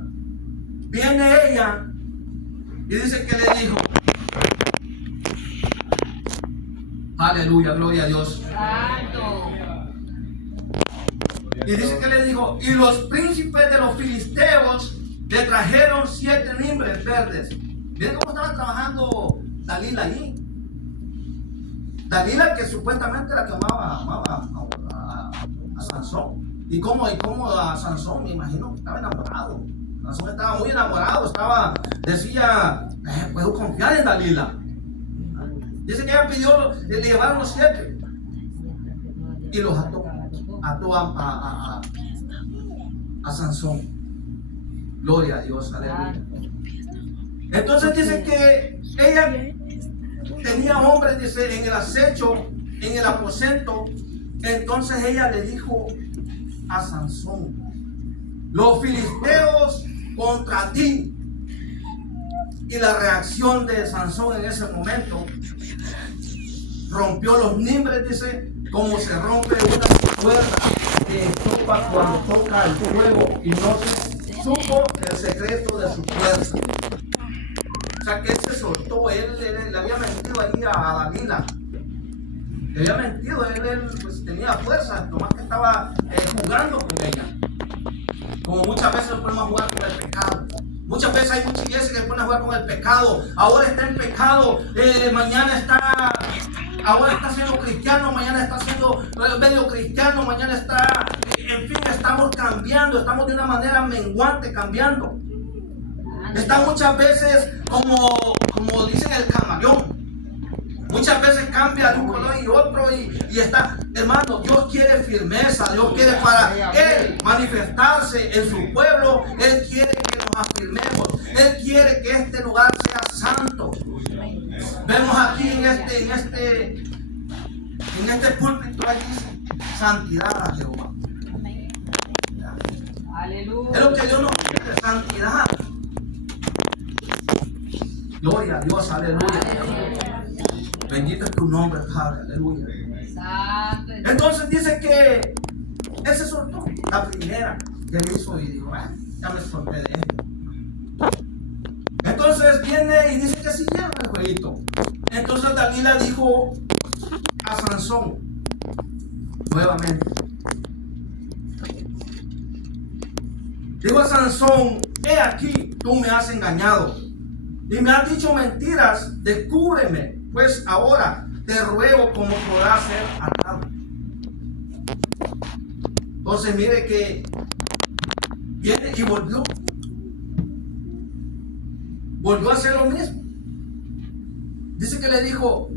Viene ella y dice que le dijo, aleluya, gloria a Dios. Santo. Y dice que le dijo, y los príncipes de los filisteos le trajeron 7 mimbres verdes. Miren cómo estaba trabajando Dalila allí. Dalila, que supuestamente era que amaba a Sansón. Y cómo a Sansón, me imagino que estaba enamorado. Sansón estaba muy enamorado, decía, puedo confiar en Dalila. Dice que ella pidió, le llevaron los 7 y los ató a Sansón. Gloria a Dios, aleluya. Entonces dice que ella tenía hombres, dice, en el acecho, en el aposento. Entonces ella le dijo a Sansón, los filisteos contra ti. Y la reacción de Sansón en ese momento rompió los mimbres, dice, como se rompe una cuerda de estufa cuando toca el fuego, y no se supo el secreto de su fuerza. O sea que él se soltó, él le había mentido ahí a Dalila. Le había mentido, él pues tenía fuerza, nomás que estaba jugando con ella. Como muchas veces podemos jugar con el pecado. Muchas veces hay mucha iglesia que se pone a jugar con el pecado. Ahora está en pecado, ahora está siendo cristiano, mañana está siendo medio cristiano, mañana está, en fin, estamos cambiando, estamos de una manera menguante cambiando. Está muchas veces como dicen el camaleón. Muchas veces cambia de un color y otro y está, hermano, Dios quiere firmeza, Dios quiere para Él manifestarse en su pueblo. Él quiere que nos afirmemos, Él quiere que este lugar sea santo. Vemos aquí en este púlpito ahí dice santidad a Jehová. Aleluya. Es lo que Dios nos pide, santidad. Gloria a Dios, aleluya. Bendito es tu nombre, Padre, aleluya. Entonces dice que Él se soltó. La primera que Él hizo y dijo, ya me solté de esto. Entonces viene y dice que siguieron el jueguito. Entonces Dalila dijo a Sansón nuevamente. Dijo a Sansón, he aquí, tú me has engañado y me has dicho mentiras, descúbreme, pues ahora te ruego cómo podrás ser atado. Entonces mire que viene y volvió a hacer lo mismo. Dice que le dijo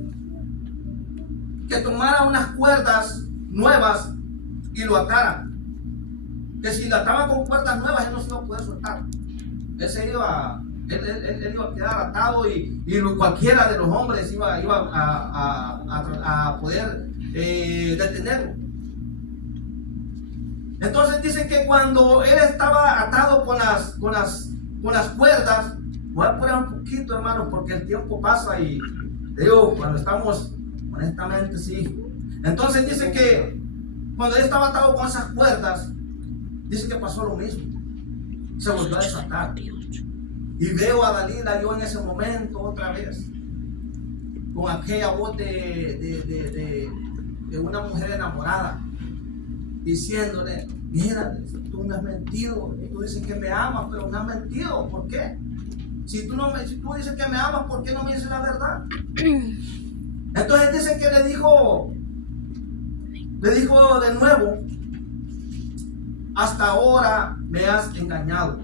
que tomara unas cuerdas nuevas y lo atara. Que si lo ataba con cuerdas nuevas, él no se iba a poder soltar. Él iba a quedar atado y cualquiera de los hombres iba a poder detenerlo. Entonces dice que cuando él estaba atado con las cuerdas, voy a apurar un poquito, hermanos, porque el tiempo pasa y digo, cuando estamos, honestamente, sí. Entonces dice que cuando él estaba atado con esas cuerdas, dice que pasó lo mismo. Se volvió a desatar. Y veo a Dalila yo en ese momento otra vez, con aquella voz de una mujer enamorada, diciéndole, mira, tú me has mentido, tú dices que me amas, pero me has mentido, ¿por qué? Si tú dices que me amas, ¿por qué no me dices la verdad? Entonces dice que le dijo de nuevo, hasta ahora me has engañado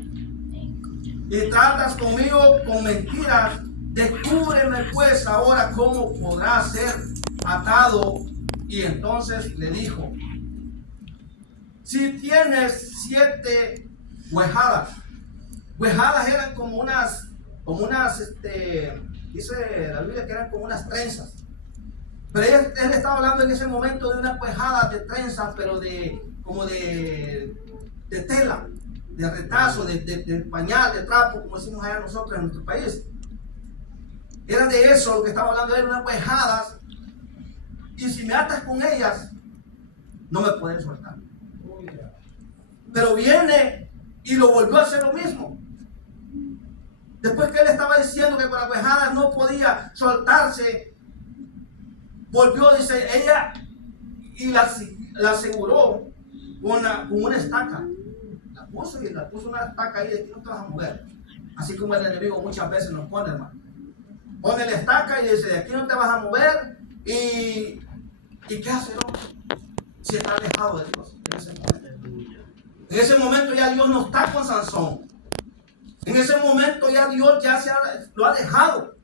y tratas conmigo con mentiras. Descúbreme pues ahora cómo podrás ser atado. Y entonces le dijo, si tienes 7 huejadas eran como unas, dice la Biblia que eran como unas trenzas. Pero él estaba hablando en ese momento de una huejada de trenzas, pero como de tela, de retazo, de pañal, de trapo, como decimos allá nosotros en nuestro país. Era de eso lo que estaba hablando, de unas huejadas. Y si me atas con ellas, no me pueden soltar. Pero viene y lo volvió a hacer lo mismo. Después que él estaba diciendo que con las huejadas no podía soltarse, volvió, dice ella, y la aseguró con una estaca. La puso una estaca ahí de que no te vas a mover. Así como el enemigo muchas veces nos pone, hermano. Pone la estaca y dice, de aquí no te vas a mover. ¿Y qué hace el hombre? Si está alejado de Dios en ese momento. En ese momento ya Dios no está con Sansón. En ese momento ya Dios lo ha dejado.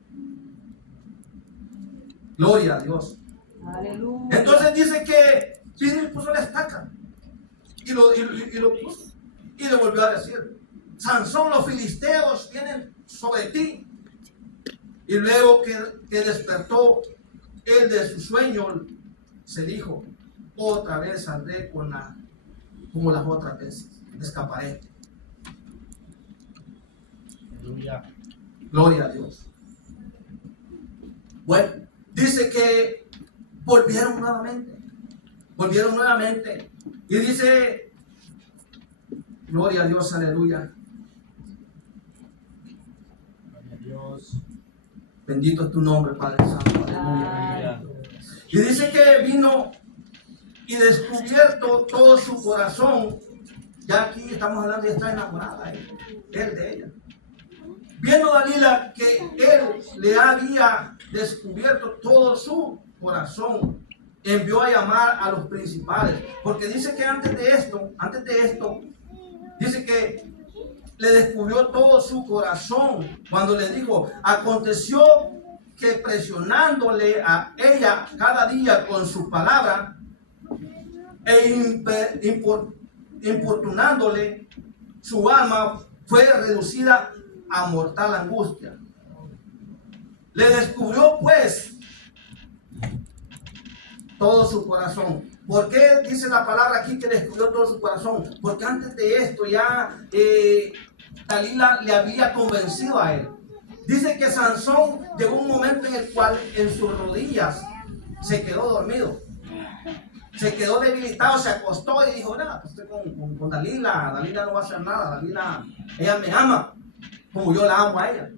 Gloria a Dios. Aleluya. Entonces dice que vino y puso la estaca. Y lo puso. Y le volvió a decir, Sansón, los filisteos vienen sobre ti. Y luego que despertó él de su sueño, se dijo, otra vez saldré como las otras veces, escaparé. Aleluya. Gloria a Dios. Bueno, dice que volvieron nuevamente. Y dice, gloria a Dios, aleluya. Gloria a Dios. Bendito es tu nombre, Padre Santo, aleluya. Y dice que vino y descubierto todo su corazón. Ya aquí estamos hablando de estar enamorada, él de ella. Viendo Dalila que él le había descubierto todo su corazón, envió a llamar a los principales, porque dice que antes de esto, dice que le descubrió todo su corazón cuando le dijo: aconteció que presionándole a ella cada día con su palabra e importunándole, su alma fue reducida a mortal angustia. Le descubrió pues todo su corazón. ¿Por qué dice la palabra aquí que descubrió todo su corazón? Porque antes de esto ya Dalila le había convencido a él. Dice que Sansón llegó un momento en el cual en sus rodillas se quedó dormido. Se quedó debilitado, se acostó y dijo: nada, estoy con Dalila. Dalila no va a hacer nada. Dalila, ella me ama como yo la amo a ella.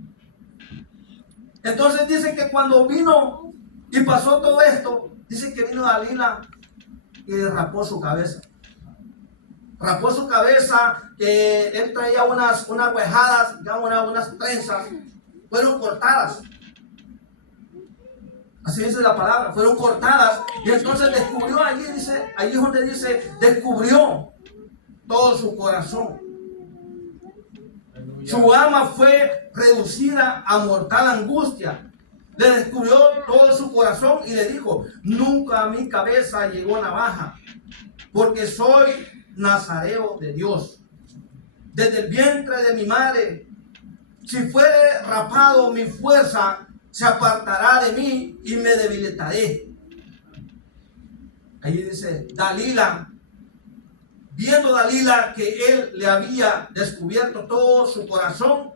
Entonces dice que cuando vino y pasó todo esto, dice que vino Dalila y le rapó su cabeza. Rapó su cabeza, que él traía unas huejadas, digamos, unas trenzas, fueron cortadas. Así dice la palabra, fueron cortadas. Y entonces descubrió allí, dice, allí es donde dice, descubrió todo su corazón. Su alma fue reducida a mortal angustia. Le descubrió todo su corazón y le dijo: nunca a mi cabeza llegó navaja, porque soy nazareo de Dios. Desde el vientre de mi madre, si fuere rapado, mi fuerza se apartará de mí y me debilitaré. Ahí dice Dalila, viendo Dalila que él le había descubierto todo su corazón,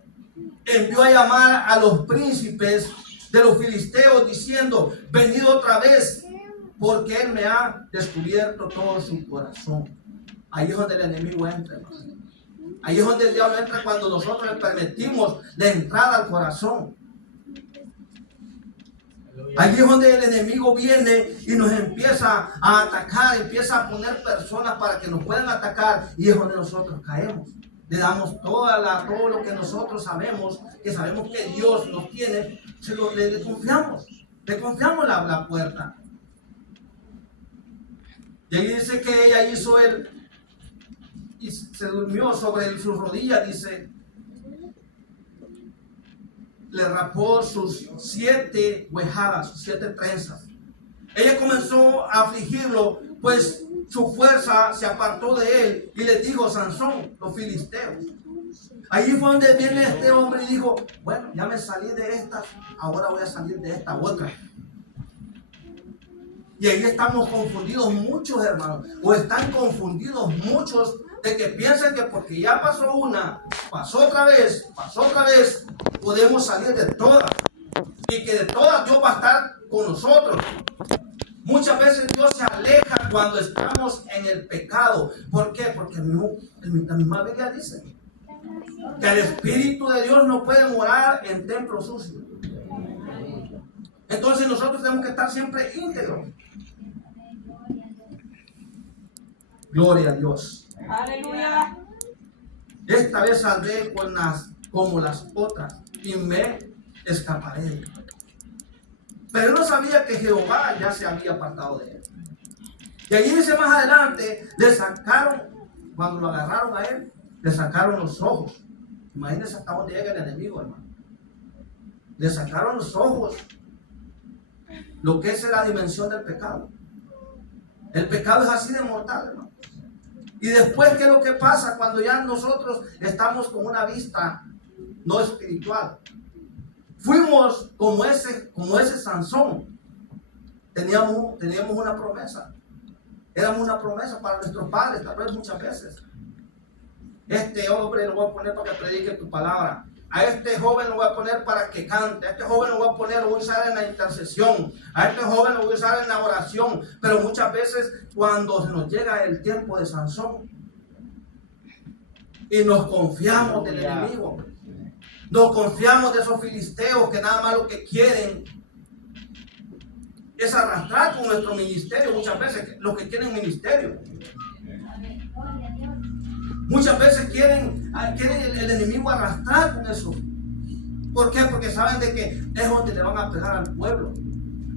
envió a llamar a los príncipes de los filisteos diciendo: venid otra vez, porque él me ha descubierto todo su corazón. Ahí es donde el enemigo entra, hermano. Ahí es donde el diablo entra cuando nosotros le permitimos la entrada al corazón. Allí es donde el enemigo viene y nos empieza a atacar, empieza a poner personas para que nos puedan atacar, y es donde nosotros caemos. Le damos todo lo que nosotros sabemos, que sabemos que Dios nos tiene, le confiamos la puerta. Y ahí dice que ella hizo él y se durmió sobre sus rodillas, dice, le rapó sus 7 huejadas, sus 7 trenzas. Ella comenzó a afligirlo, pues su fuerza se apartó de él, y le dijo: Sansón, los filisteos. Ahí fue donde viene este hombre y dijo: bueno, ya me salí de estas, ahora voy a salir de esta otra. Y ahí estamos confundidos muchos, hermanos, o están confundidos muchos, de que piensan que porque ya pasó una, pasó otra vez, podemos salir de todas, y que de todas Dios va a estar con nosotros. Muchas veces Dios se aleja cuando estamos en el pecado. ¿Por qué? Porque la misma Biblia dice que el Espíritu de Dios no puede morar en templos sucios. Entonces nosotros tenemos que estar siempre íntegros. Gloria a Dios. Aleluya. Esta vez saldré como las otras y me escaparé. Pero él no sabía que Jehová ya se había apartado de él. Y allí dice más adelante, le sacaron, cuando lo agarraron a él, le sacaron los ojos. Imagínense hasta dónde llega el enemigo, hermano. Le sacaron los ojos. Lo que es la dimensión del pecado. El pecado es así de mortal, hermano. Y después, ¿qué es lo que pasa cuando ya nosotros estamos con una vista no espiritual? Fuimos como ese Sansón. Teníamos una promesa. Éramos una promesa para nuestros padres, tal vez muchas veces. Este hombre lo voy a poner para que predique tu palabra. A este joven lo voy a poner para que cante. A este joven lo voy a usar en la intercesión. A este joven lo voy a usar en la oración. Pero muchas veces cuando se nos llega el tiempo de Sansón y nos confiamos del enemigo, nos confiamos de esos filisteos que nada más lo que quieren es arrastrar con nuestro ministerio. Muchas veces los que quieren ministerio. Muchas veces quieren el enemigo arrastrar con eso. ¿Por qué? Porque saben de que es donde le van a pegar al pueblo.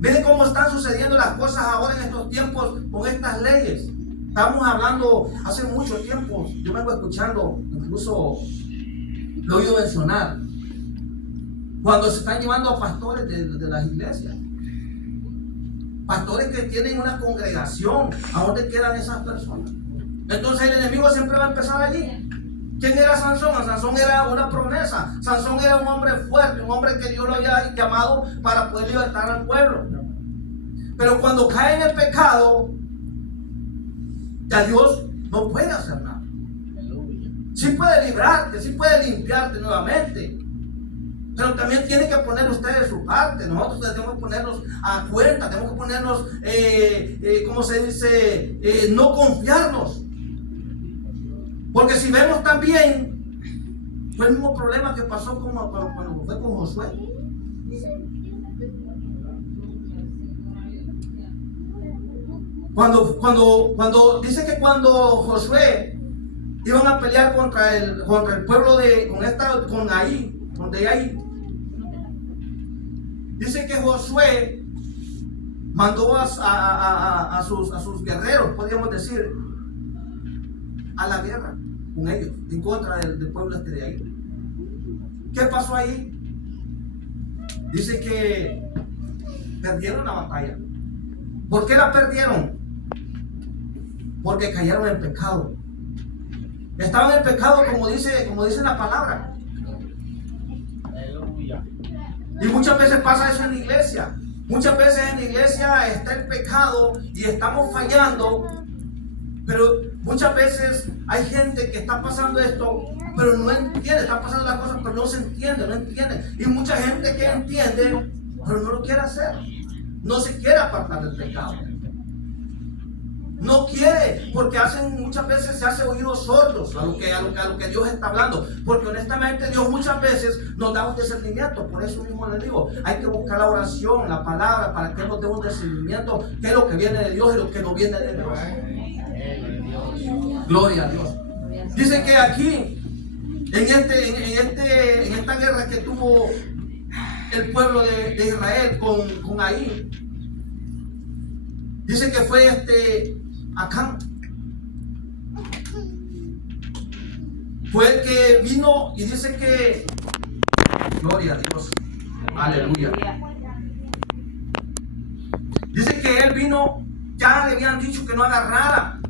Miren cómo están sucediendo las cosas ahora en estos tiempos con estas leyes. Estamos hablando hace mucho tiempo, yo vengo escuchando, incluso lo he oído mencionar, cuando se están llevando a pastores de las iglesias. Pastores que tienen una congregación, ¿a dónde quedan esas personas? Entonces el enemigo siempre va a empezar allí. ¿Quién era Sansón? Sansón era una promesa. Sansón era un hombre fuerte, un hombre que Dios lo había llamado para poder libertar al pueblo. Pero cuando cae en el pecado, ya Dios no puede hacer nada. Sí puede librarte, sí puede limpiarte nuevamente. Pero también tiene que poner usted de su parte. Nosotros tenemos que ponernos a cuenta, tenemos que ponernos, ¿cómo se dice? No confiarnos. Porque si vemos también, fue el mismo problema que pasó cuando fue con Josué. Cuando dice que cuando Josué iban a pelear contra el pueblo con Ai, donde Ai, dice que Josué mandó a sus guerreros, podríamos decir, a la guerra con ellos, en contra del pueblo de ahí. ¿Qué pasó ahí? Dice que perdieron la batalla. ¿Por qué la perdieron? Porque cayeron en pecado. Estaban en pecado, como dice la palabra. Y muchas veces pasa eso en la iglesia. Muchas veces en la iglesia está el pecado y estamos fallando. Pero muchas veces hay gente que está pasando esto, pero no entiende, está pasando las cosas, pero no se entiende, no entiende. Y mucha gente que entiende, pero no lo quiere hacer. No se quiere apartar del pecado. No quiere, porque muchas veces se hace oídos sordos a lo que Dios está hablando. Porque honestamente Dios muchas veces nos da un discernimiento. Por eso mismo les digo, hay que buscar la oración, la palabra, para que nos dé un discernimiento, qué es lo que viene de Dios y lo que no viene de Dios. Gloria a Dios. Dice que aquí, en esta guerra que tuvo el pueblo de Israel con Ai, dice que fue Acán. Fue el que vino y dice que, gloria a Dios, aleluya. Dice que él vino, ya le habían dicho que no agarrara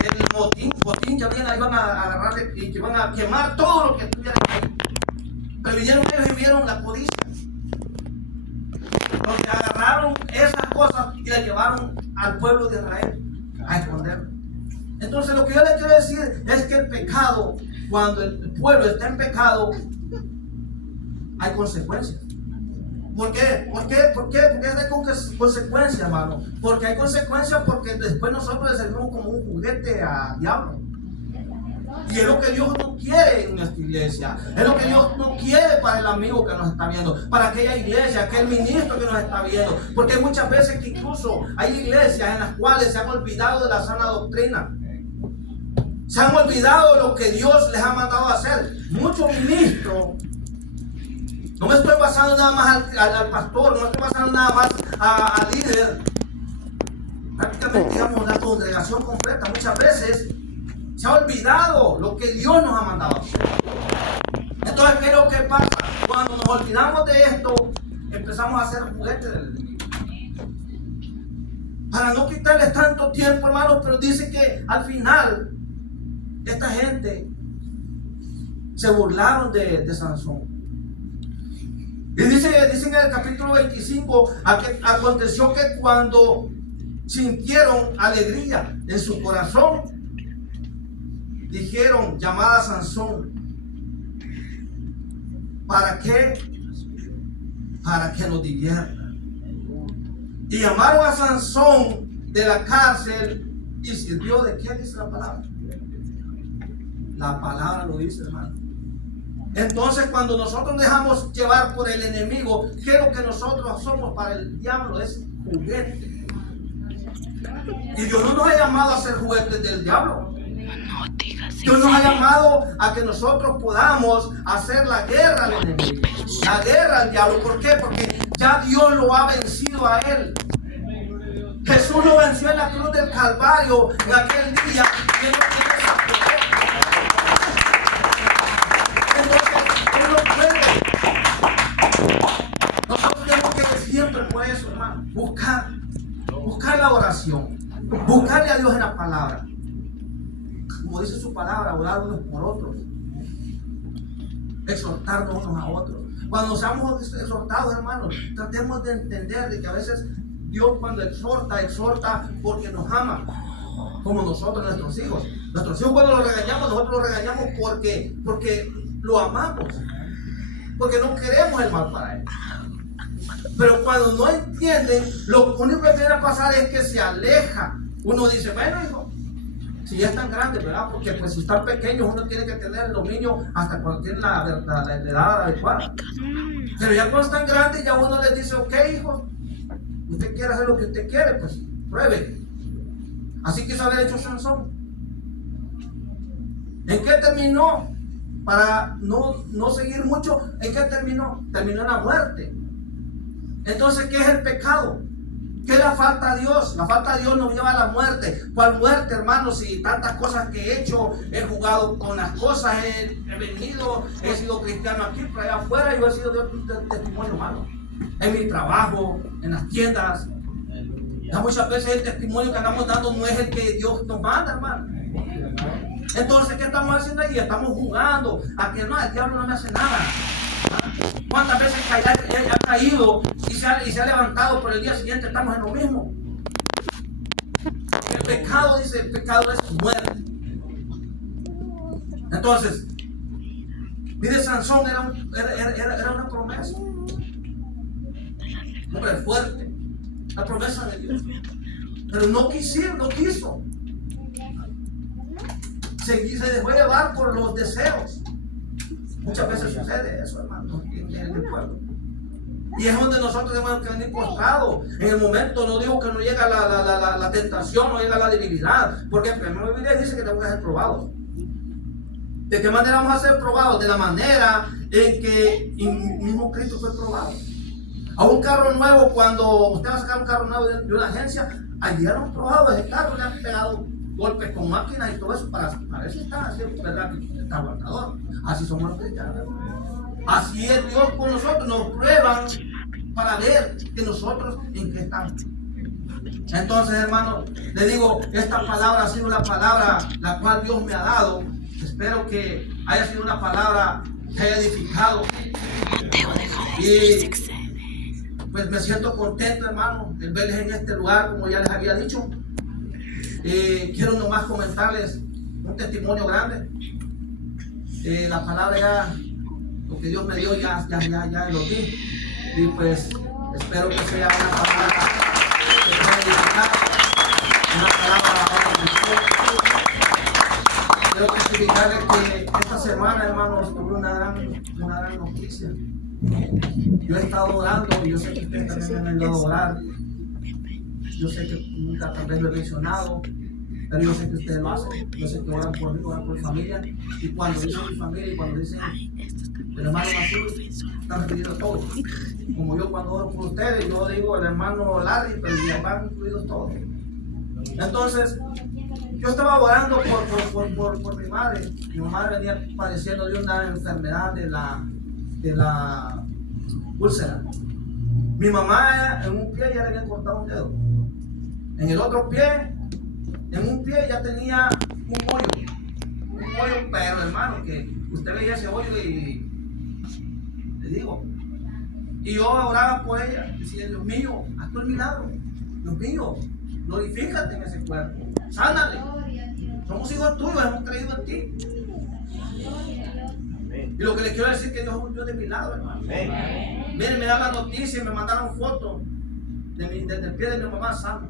el botín que iban a agarrar y que iban a quemar todo lo que estuviera ahí. Pero vinieron ellos y vieron la codicia. Donde agarraron esas cosas y las llevaron al pueblo de Israel a esconderlo. Entonces lo que yo les quiero decir es que el pecado, cuando el pueblo está en pecado, hay consecuencias. ¿Por qué? Porque hay consecuencias, hermano. Porque hay consecuencias porque después nosotros le servimos como un juguete al diablo. Y es lo que Dios no quiere en nuestra iglesia. Es lo que Dios no quiere para el amigo que nos está viendo, para aquella iglesia, aquel ministro que nos está viendo. Porque hay muchas veces que incluso hay iglesias en las cuales se han olvidado de la sana doctrina. Se han olvidado de lo que Dios les ha mandado a hacer. Muchos ministros, no me estoy basando nada más al pastor, no me estoy basando nada más al líder. Prácticamente, digamos, la congregación completa muchas veces se ha olvidado lo que Dios nos ha mandado a hacer. Entonces, ¿qué es lo que pasa? Cuando nos olvidamos de esto, empezamos a hacer juguetes del enemigo. Para no quitarles tanto tiempo, hermanos, pero dice que al final esta gente se burlaron de Sansón. Y dice en el capítulo 25, aconteció que cuando sintieron alegría en su corazón, dijeron, llamad a Sansón. ¿Para qué? Para que nos divierta. Y llamaron a Sansón de la cárcel y sirvió. ¿De qué dice la palabra? La palabra lo dice, hermano. Entonces, cuando nosotros dejamos llevar por el enemigo, ¿qué es lo que nosotros somos para el diablo? Es juguete. Y Dios no nos ha llamado a ser juguetes del diablo. Dios nos ha llamado a que nosotros podamos hacer la guerra al enemigo, la guerra al diablo. ¿Por qué? Porque ya Dios lo ha vencido a él. Jesús lo venció en la cruz del Calvario en aquel día. Y él no tiene esa poder. Entonces, él no puede. Nosotros tenemos que siempre por eso, hermano, buscar la oración, buscarle a Dios en la palabra. Como dice su palabra, orar unos por otros, exhortarnos unos a otros. Cuando seamos exhortados, hermanos, tratemos de entender de que a veces Dios cuando exhorta porque nos ama, como nosotros, nuestros hijos. Nuestros hijos cuando los regañamos, nosotros los regañamos porque lo amamos, porque no queremos el mal para él. Pero cuando no entienden, lo único que tiene que pasar es que se aleja. Uno dice, bueno, hijo, si ya están grandes, ¿verdad? Porque pues si están pequeños uno tiene que tener el dominio hasta cuando tienen la edad adecuada. Pero ya cuando están grandes ya uno les dice, ok, hijo, usted quiere hacer lo que usted quiere, pues pruebe. Así quiso haber hecho Sansón. ¿En qué terminó? Para no seguir mucho, ¿en qué terminó? Terminó en la muerte. Entonces, ¿qué es el pecado? ¿Qué es la falta a Dios? La falta a Dios nos lleva a la muerte. ¿Cuál muerte, hermanos? Si tantas cosas que he hecho, he jugado con las cosas, he venido, he sido cristiano aquí, pero allá afuera yo he sido de testimonio malo. En mi trabajo, en las tiendas. Ya muchas veces el testimonio que andamos dando no es el que Dios nos manda, hermano. Entonces, ¿qué estamos haciendo ahí? Estamos jugando a que no, el diablo no me hace nada. ¿Cuántas veces ha caído y se ha levantado, pero el día siguiente estamos en lo mismo? El pecado, dice, el pecado es muerte. Entonces, mire, Sansón era una promesa. Un hombre fuerte, la promesa de Dios. Pero no quiso. Se dejó llevar por los deseos. Muchas veces sucede eso, hermano, en el pueblo. Y es donde nosotros tenemos que venir postrados. En el momento, no digo que no llega la tentación, no llega la debilidad. Porque la Biblia dice que tenemos que ser probados. ¿De qué manera vamos a ser probados? De la manera en que mismo Cristo fue probado. A un carro nuevo, cuando usted va a sacar un carro nuevo de una agencia, allí ya lo han probado ese carro, le han pegado golpes con máquinas y todo eso para ver si está así, ¿verdad? Que está aguantador. Así somos los cristianos. Así es Dios con nosotros, nos prueban para ver que nosotros en qué estamos. Entonces, hermano, le digo, esta palabra ha sido la palabra la cual Dios me ha dado. Espero que haya sido una palabra que haya edificado. Y pues me siento contento, hermano, de verles en este lugar, como ya les había dicho. Quiero nomás comentarles un testimonio grande. La palabra ya, lo que Dios me dio ya lo di. Y pues espero que sea una palabra que pueda edificar, una palabra para quiero testificarles que esta semana, hermanos, tuve una gran noticia. Yo he estado orando y yo sé que ustedes también me han ayudado a orar. Yo sé que nunca tal vez lo he mencionado, pero yo sé que ustedes lo hacen. Yo sé que oran por mí, oran por mi familia. Y cuando dicen mi familia y cuando dicen el hermano Masur, están refiriendo todos. Como yo cuando oro por ustedes, yo digo el hermano Larry, pero ya van incluidos todos. Entonces, yo estaba orando por mi madre. Mi madre venía padeciendo de una enfermedad de la úlcera. Mi mamá en un pie ya le habían cortado un dedo. En el otro pie, en un pie ya tenía un hoyo, pero hermano, que usted veía ese hoyo y le digo, y yo oraba por ella, decía, Dios mío, haz tu milagro, Dios mío, glorifícate en ese cuerpo, sánale, somos hijos tuyos, hemos creído en ti. Y lo que les quiero decir es que Dios es un Dios de milagro, hermano. Miren, me dan la noticia y me mandaron fotos del pie de mi mamá sano.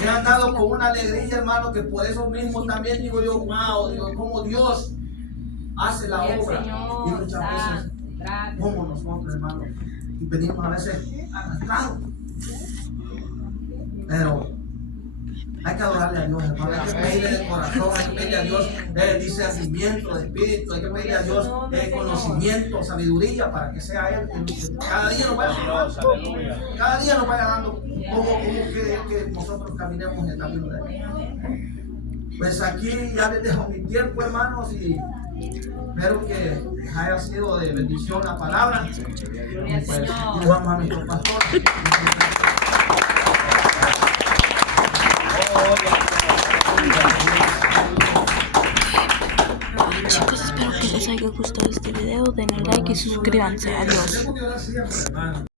Me han dado con una alegría, hermano, que por eso mismo también digo yo, wow, Dios, como Dios hace la obra. Y muchas veces Gracias. como nosotros, hermanos, y venimos a veces arrastrados. Pero hay que adorarle a Dios, hermano. Hay que pedirle de corazón, hay que pedirle a Dios discernimiento de espíritu, hay que pedirle a Dios conocimiento, sabiduría para que sea Él. Cada día nos vaya dando, cada día nos vaya dando como que nosotros caminemos en el camino de Él. Pues aquí ya les dejo mi tiempo, hermanos, y espero que haya sido de bendición la palabra. Y pues vamos a nuestro pastor. Chicos, espero que les haya gustado este video, denle like y suscríbanse. Adiós.